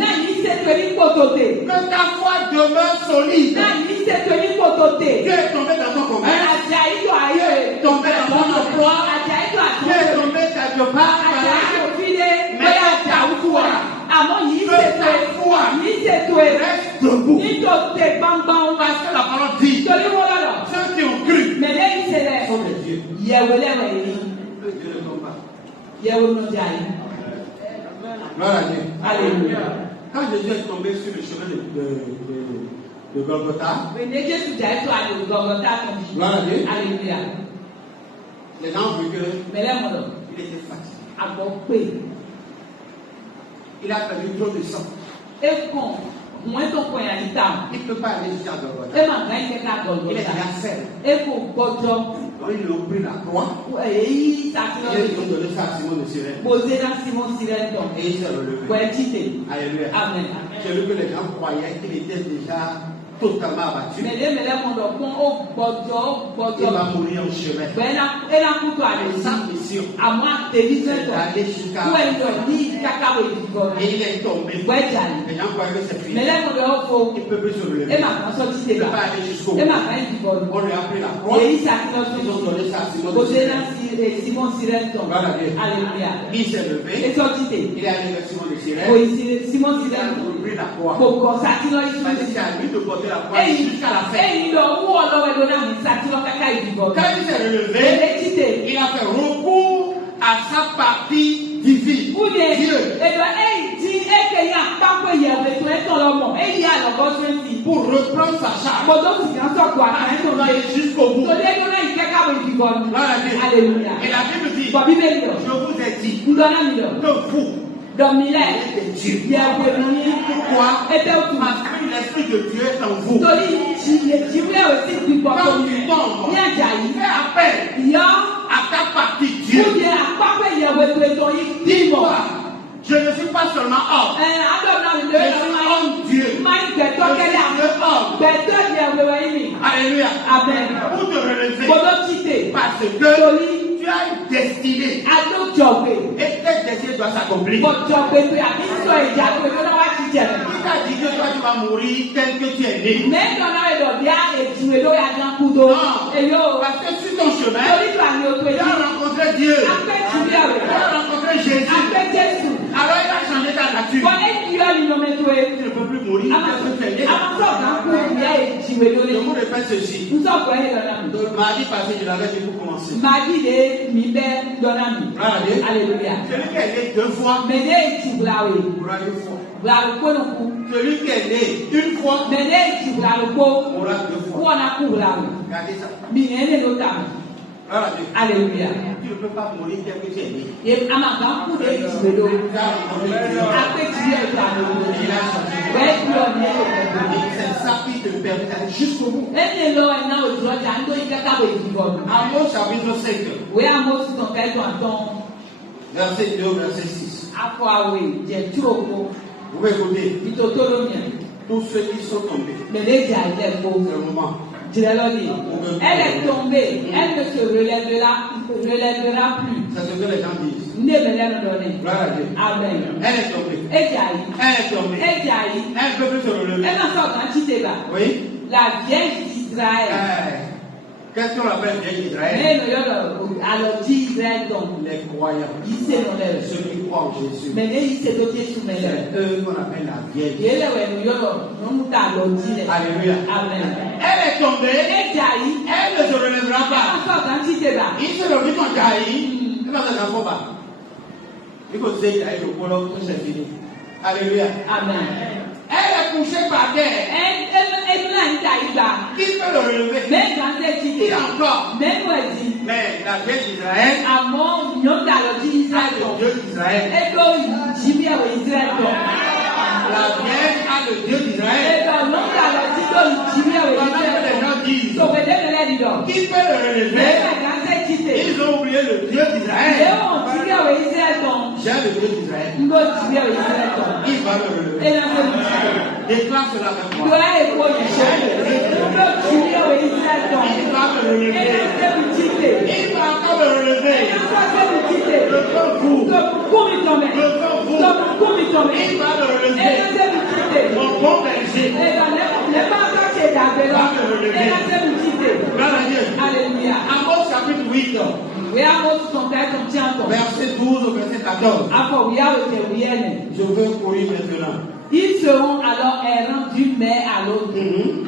Que ta foi demeure solide. Dieu est tombé dans ton commerce. Dieu est tombé dans ton emploi. Dieu est tombé quelque part. Mais ta foi. Que ta foi reste debout. Parce que la parole dit, ceux qui ont cru sont des dieux. Le Dieu ne tombe pas. Gloire à Dieu. Alléluia. Quand Jésus est tombé sur le chemin de Golgotha, gloire à Dieu, Alléluia. les gens ont vu qu'il était fatigué. Il a perdu trop de sang. Il ne peut pas aller jusqu'à Golgotha. Il est déjà seul. Donc ils lui ont pris la croix. Et ils ont donné ça à Simon de Cyrène. Et il s'est relevé. Alléluia. Amen. J'ai vu que les gens croyaient qu'il était déjà totalement abattu. Il va mourir en chemin. Sa mission, c'est d'aller jusqu'à et il est tombé. Les gens croyaient que c'est fini. Il ne peut plus se relever. Il ne peut pas aller jusqu'au bout. On lui a pris la croix. Ils ont donné ça à Simon de Cyrène. Alléluia. Il s'est levé. Il est allé vers Simon de Cyrène. Il a pris la croix. Parce que c'est à lui de porter la croix jusqu'à la fin. Quand il s'est relevé, il a fait recours à sa partie divine. Dieu. Pour reprendre sa charge. Jusqu'au bout. Alléluia. Et la Bible dit, je vous ai dit que vous êtes des dieux. Pourquoi? Parce que l'Esprit de Dieu est en vous. Quand tu tombes, fais appel à ta partie Dieu. Dis-moi, je ne suis pas seulement homme. Je suis homme Dieu. Je suis homme. Alléluia. Pour te relever. Parce que tu as une destinée. Et cette destinée doit s'accomplir. Qui t'a dit que toi tu vas mourir tel que tu es né? Non. Parce que sur ton chemin, tu as rencontré Dieu. Tu as rencontré Jésus. Alors il va changer ta nature. Tu ne peux plus mourir tel que tu es né. Je vous répète ceci. Mardi passé, je l'avais dit pour commencer. Alléluia. Celui qui est né deux fois pourra une fois. Celui qui est né une fois pourra deux fois. Regardez ça. Alléluia. Tu ne peux pas mourir tel que tu es né. Et c'est ça qui te permet d'aller jusqu'au bout. Amos chapitre 5. Verset 2 au verset 6. Vous pouvez écouter. Tous ceux qui sont tombés. C'est le moment. Elle est tombée, elle ne se relèvera plus. C'est ce que les gens disent. Gloire à Dieu. Amen. Elle est tombée. Elle est tombée. Elle ne peut plus se relever. Oui. La Vierge d'Israël. Qu'est-ce qu'on appelle Vierge d'Israël? Les croyants. Ceux qui croient en Jésus. C'est eux qu'on appelle la Vierge. Alléluia. Amen. Elle est tombée. Elle ne se relèvera pas. Il se relève quand Jaï. Il va se faire pas. Il faut dire Jaï le polo, c'est fini. Alléluia. Amen. couché par terre. Qui peut le relever? Qui encore? Mais la vieille d'Israël a le Dieu d'Israël. La vieille a le Dieu d'Israël. Qui peut le relever? Ils ont oublié le Dieu d'Israël. J'ai le Dieu d'Israël. Il va le relever. Déclare cela avec moi. Il va me relever. Il va encore me relever. Devant vous. Il va me relever. Mon bon berger. Il va me relever. Alléluia. Amos chapitre 8. Verset 12 au verset 14. Je veux courir maintenant. Ils seront alors errants du mer à l'autre,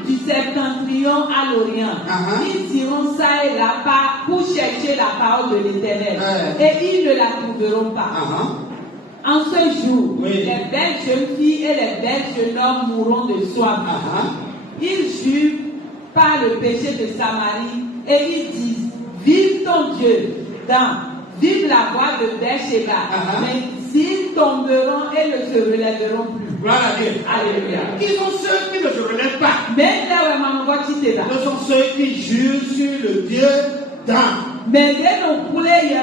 du septentrion à l'orient. Ils iront ça et là pour chercher la parole de l'Éternel. Et ils ne la trouveront pas. En ce jour, les belles jeunes filles et les belles jeunes hommes mourront de soif. Ils jurent par le péché de Samarie et ils disent: vive ton Dieu, vive la voix de Beersheba. Mais ils tomberont et ne se relèveront plus. Voilà Dieu. Alléluia. Qui sont ceux qui ne se relèvent pas? Ce sont ceux qui jurent sur le Dieu Dan. Mais dès nos poulets, il y a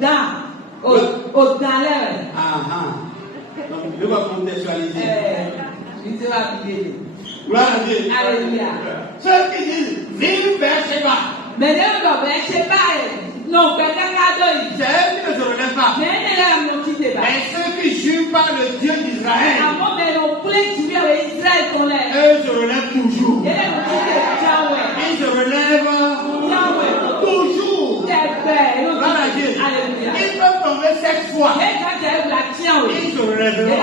Dan. Au Dan. Donc, je vais contextualiser. Gloire à Dieu. Alléluia. Ceux qui disent vive Beersheba. Mais dès nos Beersheba, non, c'est eux qui ne se relèvent pas. Mais ceux qui jurent par le Dieu d'Israël, eux se relèvent toujours. Ils se relèvent toujours. Gloire à Dieu. Ils peuvent tomber 7 fois. Ils se relèveront.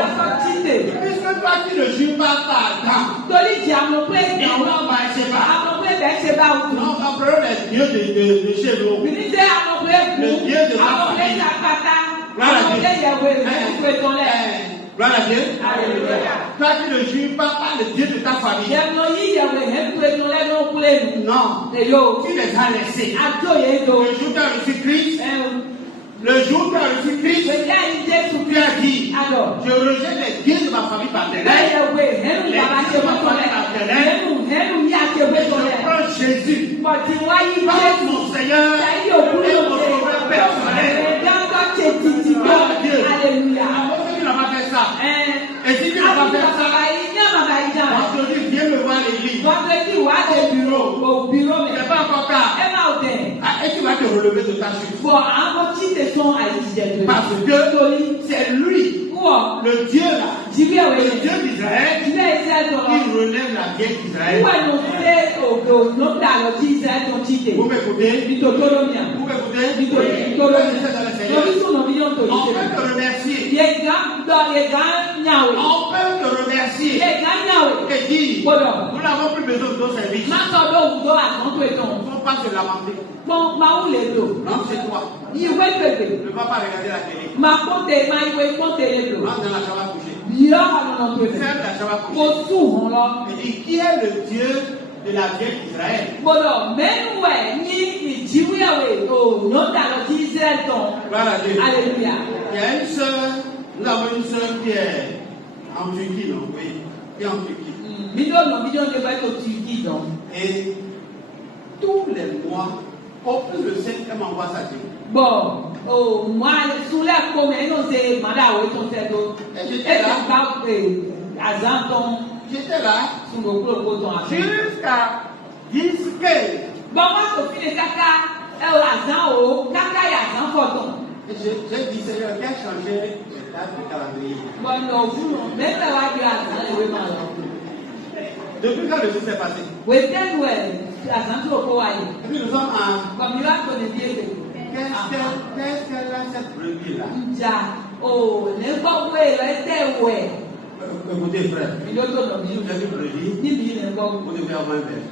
Puisque toi tu ne jures pas par temps, non, appelons les dieux de chez nous. Le Dieu de ma famille. Gloire à Dieu. Toi tu ne jures pas par le Dieu de ta famille. Non. Tu les as laissés. Le jour où tu as reçu Christ, tu as dit: je rejette les dieux de ma famille paternelle, les dieux de ma famille paternelle, je prends Jésus comme mon Seigneur et mon Sauveur personnel. Alléluia. Avant que tu n'as pas fait ça, et si tu n'as pas fait ça, vendredi, viens me voir à l'église. Au bureau, c'est pas encore tard. Et tu vas te relever de ta chute. Parce que c'est lui, le Dieu là, le Dieu d'Israël, qui relève la vieille d'Israël. Vous m'écoutez? Vous m'écoutez? On peut te remercier. On peut te remercier. Et dire: nous n'avons plus besoin de nos services. Il ne faut pas se lamenter. Non, c'est toi. Ne va pas regarder la télé. Rentre dans la chambre à coucher. Ferme la chambre à coucher. Et dis: qui est le Dieu de la vieille d'Israël? Gloire à Dieu. Alléluia. Il y a une sœur, nous avons une sœur qui est en Turquie, non? Oui, qui est en Turquie. Et tous les mois, au plus le 5, elle m'envoie sa Dieu. Moi, sous la commune, c'est madame, j'étais là jusqu'à 10 j'ai dit: Seigneur, qui a changé les dates du calendrier? Depuis quand le jour s'est passé? Et puis nous sommes qu'est-ce qu'elle a cette brebis là? Écoutez frère, si vous avez une brebis, vous devez avoir un verre.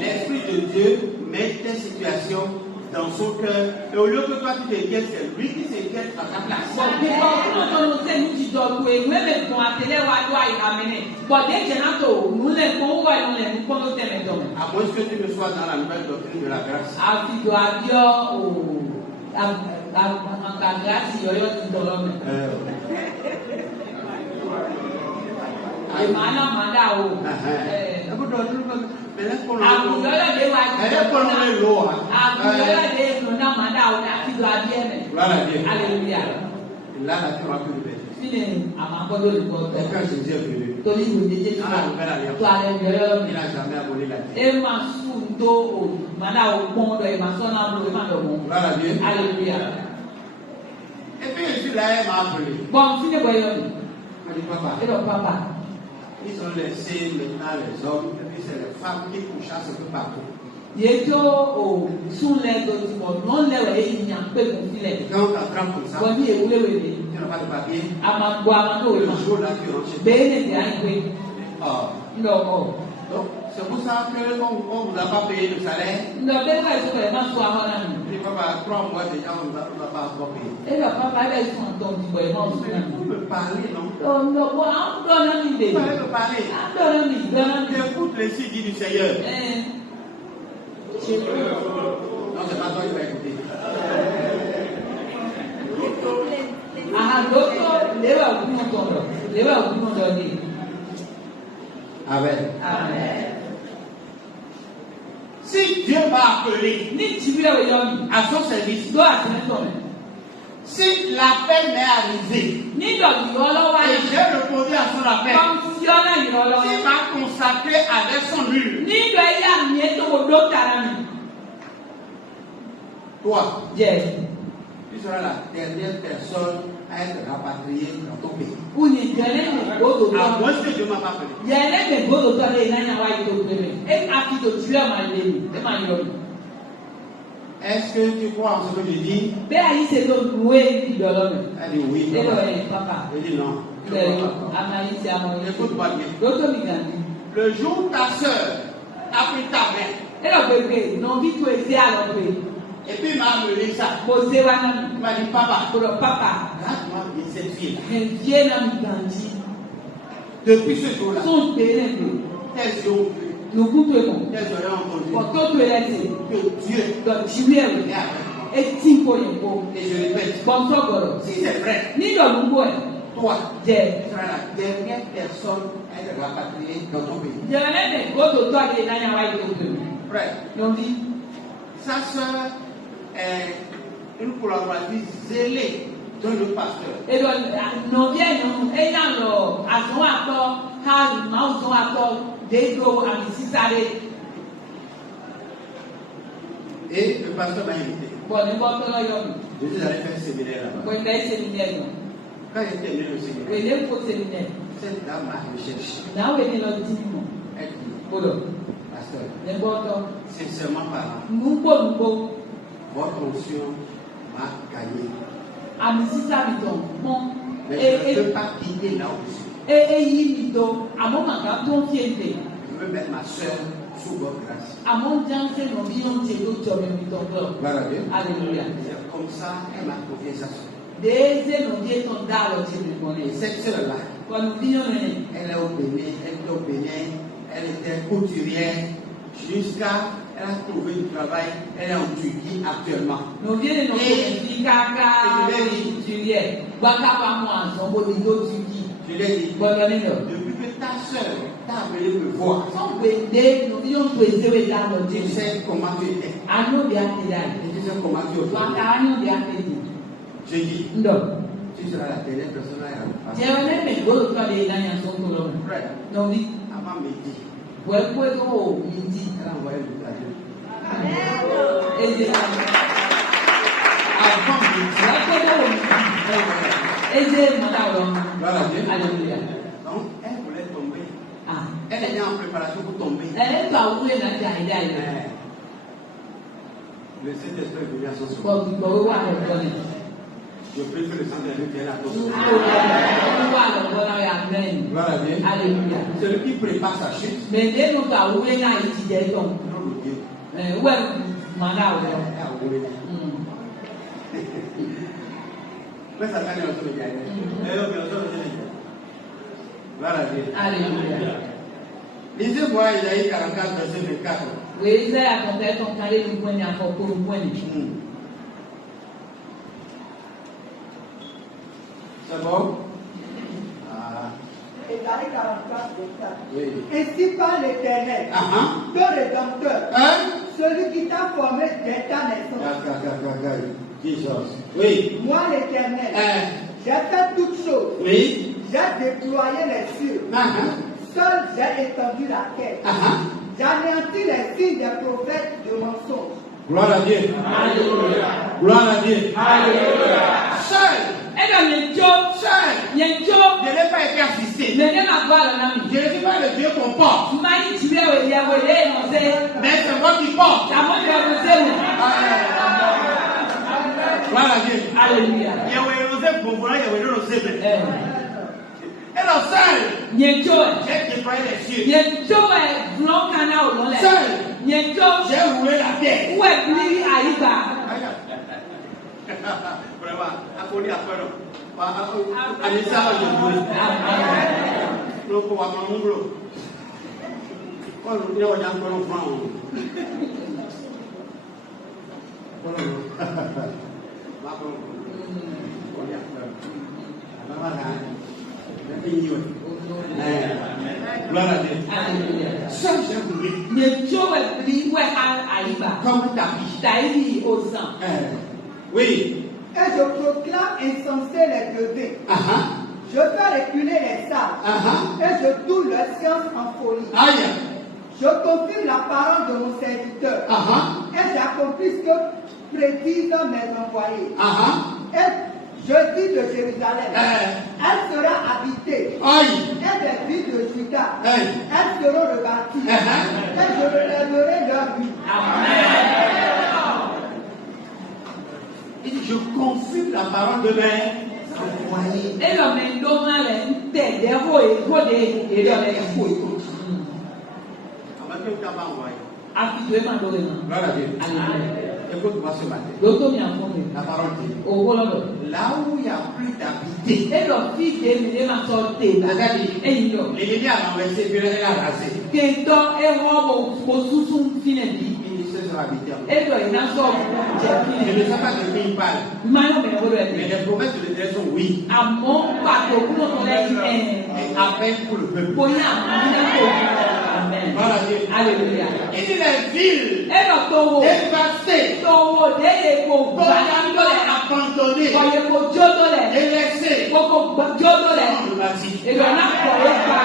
L'Esprit de Dieu met tes situations dans son cœur. Et au lieu que toi tu t'inquiètes, c'est lui qui s'inquiète à ta place. À moins que tu ne sois dans la nouvelle doctrine de la grâce. Là, tu auras plus de bêtises. Quand Jésus est venu, dans la nouvelle alliance, il n'a jamais aboli la vie. Alléluia. Et puis Jésus là, il m'a appelé. Il m'a dit, papa, ils ont laissé maintenant les hommes, et puis c'est les femmes qui couchent un peu partout. Quand tu attrapes comme ça, tu n'as pas de papier. Le jour là, tu rentres chez toi. Donc, c'est pour ça qu'on ne vous a pas payé le salaire. Et papa, 3 mois déjà, on ne va pas encore payer. Vous me parlez, non? Vous me parler. J'écoute les signes du Seigneur. Non, c'est pas toi qui vas écouter. Amen. Si Dieu m'a appelé à son service, si l'appel m'est arrivé et j'ai répondu à son appel, s'il m'a consacré avec son huile, toi, tu seras la dernière personne à être rapatriée dans ton pays. À moins que Dieu m'a pas appelé. Est-ce que tu crois en ce que je dis? Elle dit oui. Papa. Elle dit non. Écoute-moi bien. Le jour où ta soeur a pris ta main, et puis il m'a amené ça. Il m'a dit, papa, regarde-moi bien cette fille. Depuis ce jour-là, tes yeux ont vu. Tes oreilles ont entendu que Dieu est avec moi. Et je répète, si c'est vrai, toi, tu seras la dernière personne à être rapatriée dans ton pays. Frère, sa soeur est une collaboratrice zélée dans le pasteur. Et le pasteur m'a invité. Je suis allé faire un séminaire là-bas. Quand j'ai terminé le séminaire, cette dame m'a recherché. Elle dit, pasteur, sincèrement parlant, votre onction m'a gagné. Mais je ne peux pas quitter là où je suis. Je veux mettre ma soeur sous votre grâce. Alléluia. Comme ça, elle m'a confié sa soeur. Et cette soeur-là, elle est au Bénin, elle était couturière jusqu'à. Elle a trouvé du travail, elle est en Turquie actuellement. Je lui ai dit, depuis que ta soeur t'a appelé me voir, tu sais comment tu étais. Et tu sais comment tu es. Je dis, tu seras la dernière personne à y frère, avant midi, elle a envoyé le cadeau. Donc, elle voulait tomber. Elle est en préparation pour tomber. Le Saint-Esprit est venu à son secours. Je prie que le Saint-Esprit vienne à ton secours. Alléluia. Celui qui prépare sa chute. Lisez-moi Isaïe 44, verset 24. Oui, Isaïe a compté ton calé du point d'enfant pour le point. C'est bon? Isaïe 44, 24. Oui. Ainsi parle l'Éternel, ton Rédempteur, celui qui t'a formé dès ta naissance. Jesus. Oui. Moi, l'Éternel, j'ai fait toutes choses. Oui. J'ai déployé les cieux. Seul j'ai étendu la terre. J'ai anéanti les signes des prophètes de mensonges. Gloire à Dieu. Alléluia. Gloire à Dieu. Alléluia. Seul. Et dans le Seul. je n'ai pas été assisté. Je n'ai pas Je ne suis pas le Dieu qu'on porte. Mais c'est moi qui porte. Gloire à Dieu. Alléluia. Et le seul. J'ai déployé les cieux. Seul. J'ai roulé la terre. Vraiment, à connaître après non. Allez ça va jouer. Le pouvoir mon gros. Quand nous on a encore un franc. Voilà. Gloire à Dieu. Seul j'ai roulé. Comme David. Oui. Et je proclame incenser les devins. Je fais reculer les sages. Et je tourne leur science en folie. Aïe. Je confirme la parole de mon serviteur. Et j'accomplis ce que prédisent mes envoyés. Et je dis de Jérusalem, elle sera habitée. Et des villes de Juda, elles seront rebâties. Et je relèverai leur vie. Amen. Je confirme la parole de mes envoyés. Et le mendoma le tede ho e ho de e le ho e Afi de ma dole na. Gloire à Dieu. Alléluia. Écoute-moi ce matin. Doto mi afome. La parole dit. O wolodo. Là où il n'y a plus d'habité. Et le fils de me ma sorte là. C'est-à-dire, Et yo. l'ennemi a renversé puis il a rasé. Que to e ho bo susun finendi. Il sera habité. Et le na so Je ne sais pas de qui il parle. Mano me wo Mais les promesses de l'Éternel sont oui. Amon pa to kuno to le Et appel pour le peuple. Boya mina ko. Amen. Voilà Dieu. Alléluia. Il dit les villes Et le towo. dévastées. Towo de e ko Totalement abandonnées. Oye ko jodole. Et laissées. Koko jodole. Dans le bâti. Et le na ko e pa.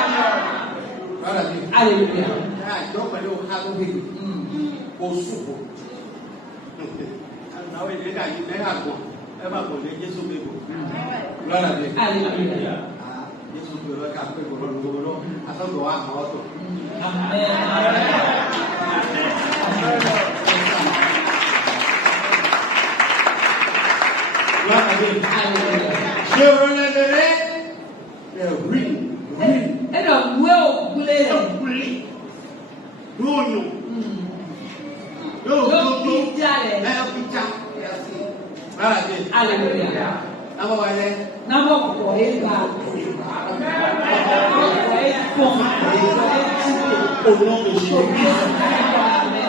Voilà Dieu. Alléluia. Donc on est au Halloween. Au souffle. Gloire à Dieu. Alléluia. Amen. Gloire à Dieu. Alléluia. Je relèverai les ruines. Et le moué au poulet. Alléluia. Namo koeba. Au nom de Jésus.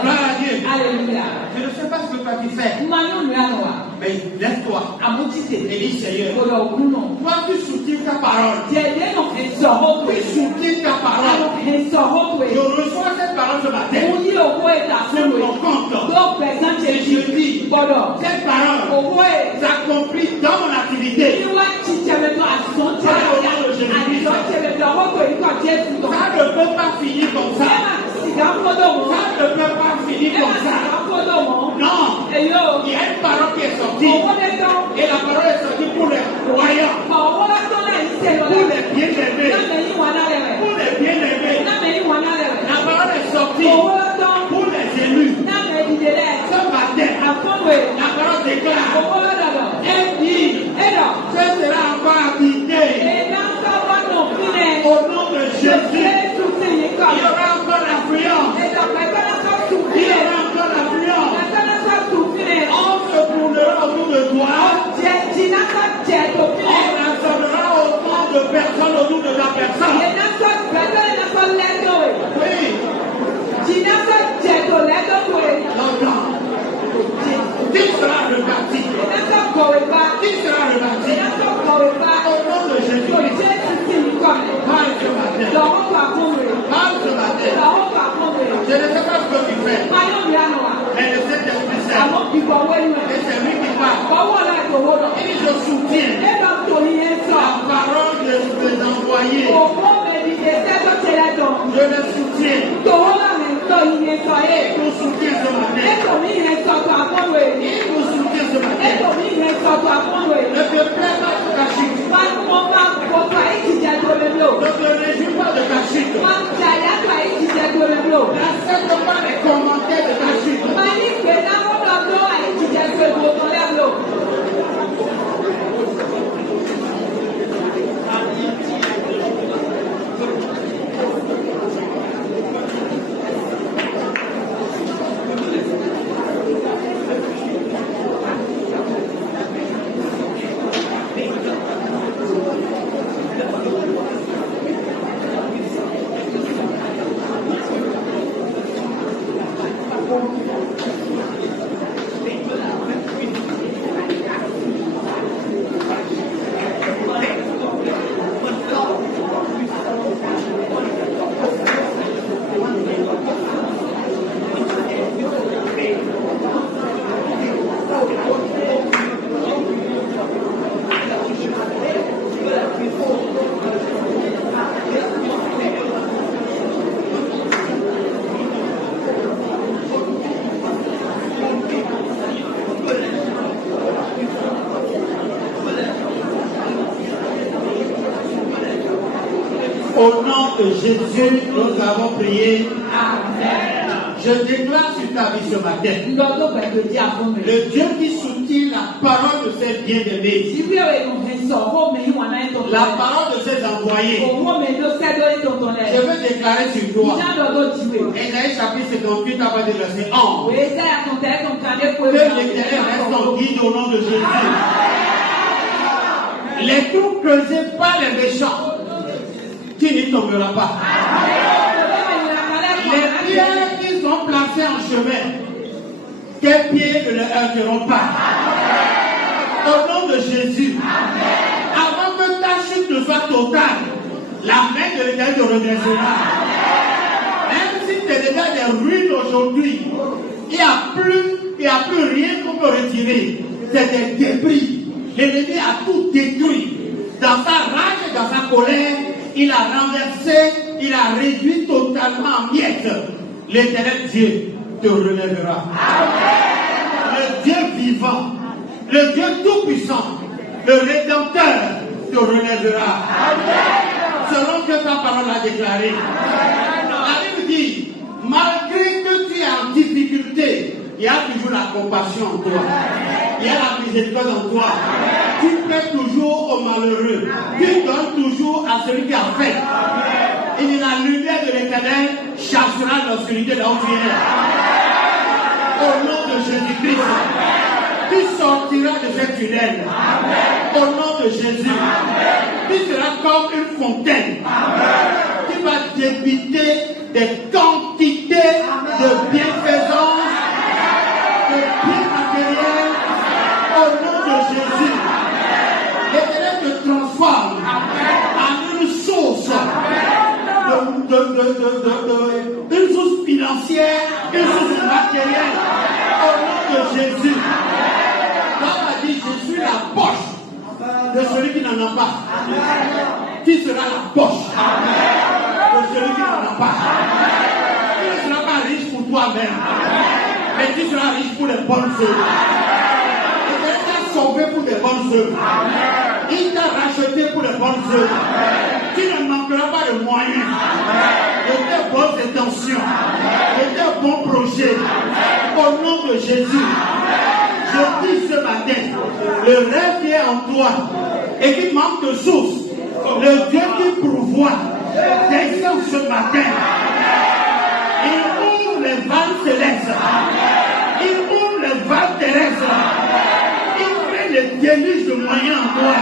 Gloire à Dieu. Alléluia. Je ne sais pas ce que toi tu fais. Mais lève-toi. Et dis Seigneur. Toi tu soutiens ta parole. Tu soutiens ta parole. Je reçois cette parole ce matin. Sur mon compte. Et je dis. Cette parole s'accomplit dans mon activité. Ça ne peut pas finir comme ça. Ça ne peut pas finir comme ça. Non. Il y a une parole qui est sortie. Et la parole est sortie pour les croyants. Pour les bien-aimés. Pour les bien-aimés. La parole est sortie pour les élus. Ce matin, la parole déclare. Elle dit, ce sera encore habité. Au nom de Jésus, il y aura encore l'affluence. Il y aura encore l'affluence. Qui sera rebâti? Qui sera rebâti? Au nom de Jésus-Christ. Parle ce matin. Parle ce matin. Je ne sais pas ce que tu fais. Mais le Saint-Esprit sait. Et c'est lui qui parle. Et je soutiens la parole de tes envoyés. Je le soutiens. Et nous soutient ce matin. Et nous soutient ce matin. Ne te plains pas de ta chute. Ne te réjouis pas de ta chute. N'accepte pas les commentaires de ta chute. Au nom de Jésus, nous avons prié. Amen. Je déclare sur ta vie ce matin. Le Dieu qui soutient la parole de ses bien-aimés. La parole de ses envoyés. Je veux déclarer sur toi. Ésaïe chapitre 58, à partir du verset 11. Que l'Éternel reste en guide au nom de Jésus. Les trous creusés par les méchants, qui n'y tombera pas. Les pierres qui sont placées en chemin, quels pieds ne les heurteront pas. Au nom de Jésus, avant que ta chute ne soit totale, la main de l'Éternel te redressera. Même si tu es déjà des ruines aujourd'hui, il n'y a plus rien qu'on peut retirer. C'est des débris. L'ennemi a tout détruit. Dans sa rage et dans sa colère, il a renversé, il a réduit totalement en miettes. L'Éternel Dieu te relèvera. Amen. Le Dieu vivant, le Dieu tout-puissant, le Rédempteur te relèvera. Amen. Selon que ta parole a déclaré. La Bible dit, malgré que tu es en difficulté, il y a toujours la compassion en toi. Il y a la miséricorde en toi. Tu plais toujours aux malheureux. Tu donnes toujours à celui qui a faim. Et la lumière de l'Éternel chassera l'obscurité là où tu es. Au nom de Jésus-Christ, tu sortiras de cette tunnel. Au nom de Jésus, tu seras comme une fontaine. Tu vas débiter des quantités de bienfaisance, de biens matériels. Au nom de Jésus, l'Éternel te transforme en une source, une source financière, une source matérielle. Au nom de Jésus, l'homme a dit, je suis la poche de celui qui n'en a pas. Qui sera la poche de celui qui n'en a pas? Tu ne seras pas riche pour toi-même, mais tu seras riche pour les bonnes œuvres. Sauvé pour des bonnes œuvres. Il t'a racheté pour des bonnes œuvres. Tu ne manqueras pas de moyens, de tes bonnes intentions, de tes bons projets. Au nom de Jésus, je dis ce matin, le rêve qui est en toi et qui manque de source, le Dieu qui pourvoit, descend ce matin. Il ouvre les vannes célestes. Il ouvre les vannes terrestres. Les déluges de moyens en toi.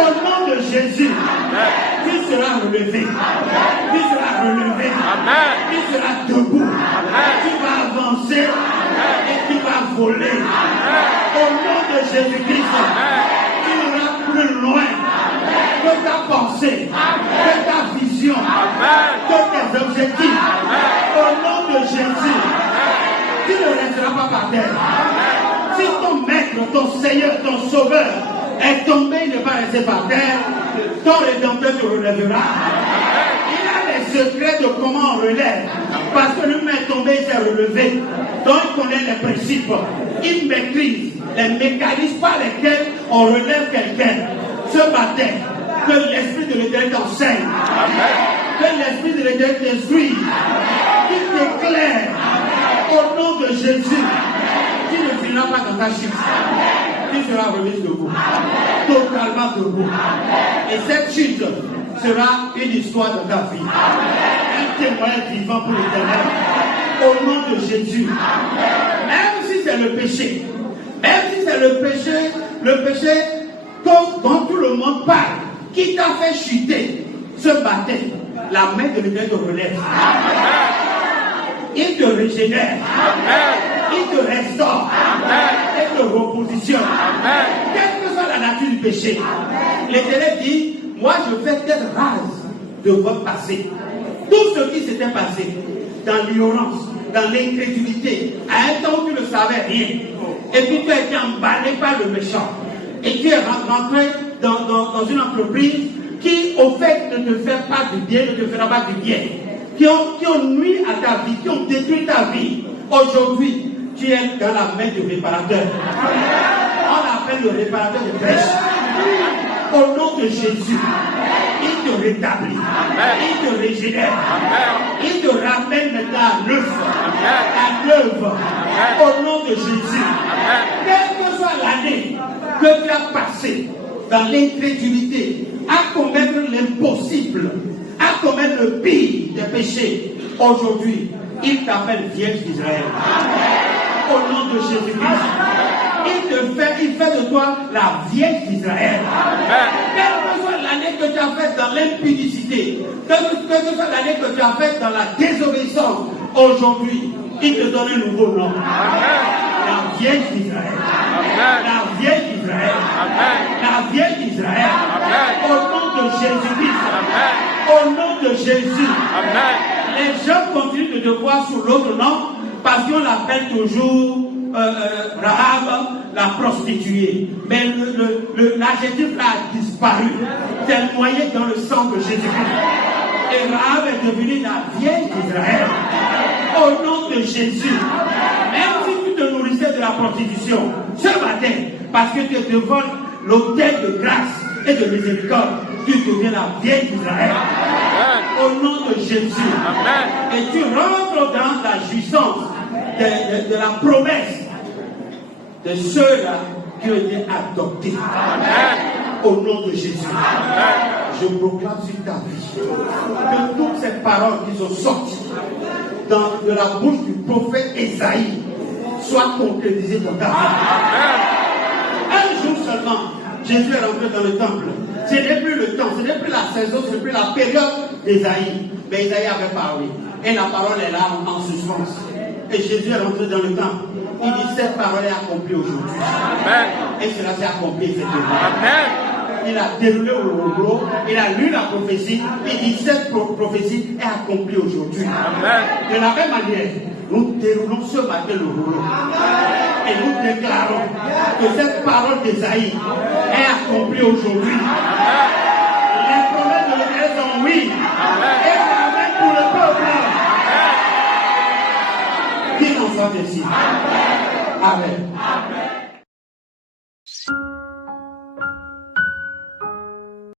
Au nom de Jésus, tu seras relevé. Tu seras relevé. Tu seras debout. Tu vas avancer et tu vas voler. Au nom de Jésus-Christ, tu iras plus loin que ta pensée, que ta vision, que tes objectifs. Au nom de Jésus, tu ne resteras pas par terre. Si ton maître, ton Seigneur, ton Sauveur est tombé, il n'est pas resté par terre, ton Rédempteur te relèvera. Il a les secrets de comment on relève. Parce que lui-même est tombé, il s'est relevé. Donc il connaît les principes. Il maîtrise les mécanismes par lesquels on relève quelqu'un. Ce matin, que l'Esprit de l'Éternel t'enseigne. Que l'Esprit de l'Éternel t'instruise. Qu'il t'éclaire. Au nom de Jésus. Tu ne finiras pas dans ta chute. Tu seras remis debout. Totalement debout. Et cette chute sera une histoire de ta vie. Un témoin vivant pour l'Éternel. Au nom de Jésus. Même si c'est le péché. Même si c'est le péché dont tout le monde parle, qui t'a fait chuter ce matin, la main de l'Éternel te relève. Il te régénère. Il te restaure. Il te repositionne. Quelle que soit la nature du péché, l'Éternel dit, moi je fais tête rase de votre passé. Tout ce qui s'était passé dans l'ignorance, dans l'incrédulité, à un temps où tu ne savais rien, et puis tu as été emballé par le méchant, et tu es rentré dans une entreprise qui, au fait, ne te fait pas du bien, ne te fera pas du bien, qui ont nuit à ta vie, qui ont détruit ta vie. Aujourd'hui, tu es dans la main du réparateur. On appelle le réparateur de brèches. Au nom de Jésus, il te rétablit, il te régénère, il te ramène maintenant à l'œuvre. Au nom de Jésus, quelle que soit l'année que tu as passée dans l'incrédulité, à commettre l'impossible, à commettre le pire des péchés, aujourd'hui, il t'appelle Vierge d'Israël. Au nom de Jésus-Christ. Il fait de toi la Vierge d'Israël. Quelle que soit l'année que tu as faite dans l'impudicité, quelle que soit l'année que tu as faite dans la désobéissance, aujourd'hui, il te donne un nouveau nom. La Vierge d'Israël. La Vierge d'Israël. La Vierge d'Israël. Au nom de Jésus-Christ. Au nom de Jésus. Les gens continuent de te voir sous l'autre nom parce qu'on l'appelle toujours Rahab, la prostituée. Mais l'adjectif là a disparu. C'est noyé dans le sang de Jésus-Christ. Et Rahab est devenue la Vierge d'Israël. Au nom de Jésus. Même si tu te nourrissais de la prostitution, ce matin, parce que tu es devant l'autel de grâce et de miséricorde, tu deviens la Vierge d'Israël. Au nom de Jésus. Et tu rentres dans la jouissance de la promesse de ceux-là qui ont été adoptés. Au nom de Jésus. Je proclame sur ta vie que toutes ces paroles qui sont sorties de la bouche du prophète Esaïe soient concrétisées dans ta vie. Un jour seulement, Jésus est rentré dans le temple. Ce n'est plus le temps, ce n'est plus la saison, ce n'est plus la période d'Esaïe. Mais Esaïe avait parlé. Et la parole est là en suspens. Et Jésus est rentré dans le temple. Il dit, cette parole est accomplie aujourd'hui. Et cela s'est accompli cette journée. Il a déroulé au rouleau, il a lu la prophétie, il dit, cette prophétie est accomplie aujourd'hui. De la même manière, nous déroulons ce matin le rouleau. Et nous déclarons que cette parole d'Esaïe est accomplie aujourd'hui. Les promesses de l'Éternel sont oui. Et amen pour le peuple. Qu'il en soit ainsi. Amen.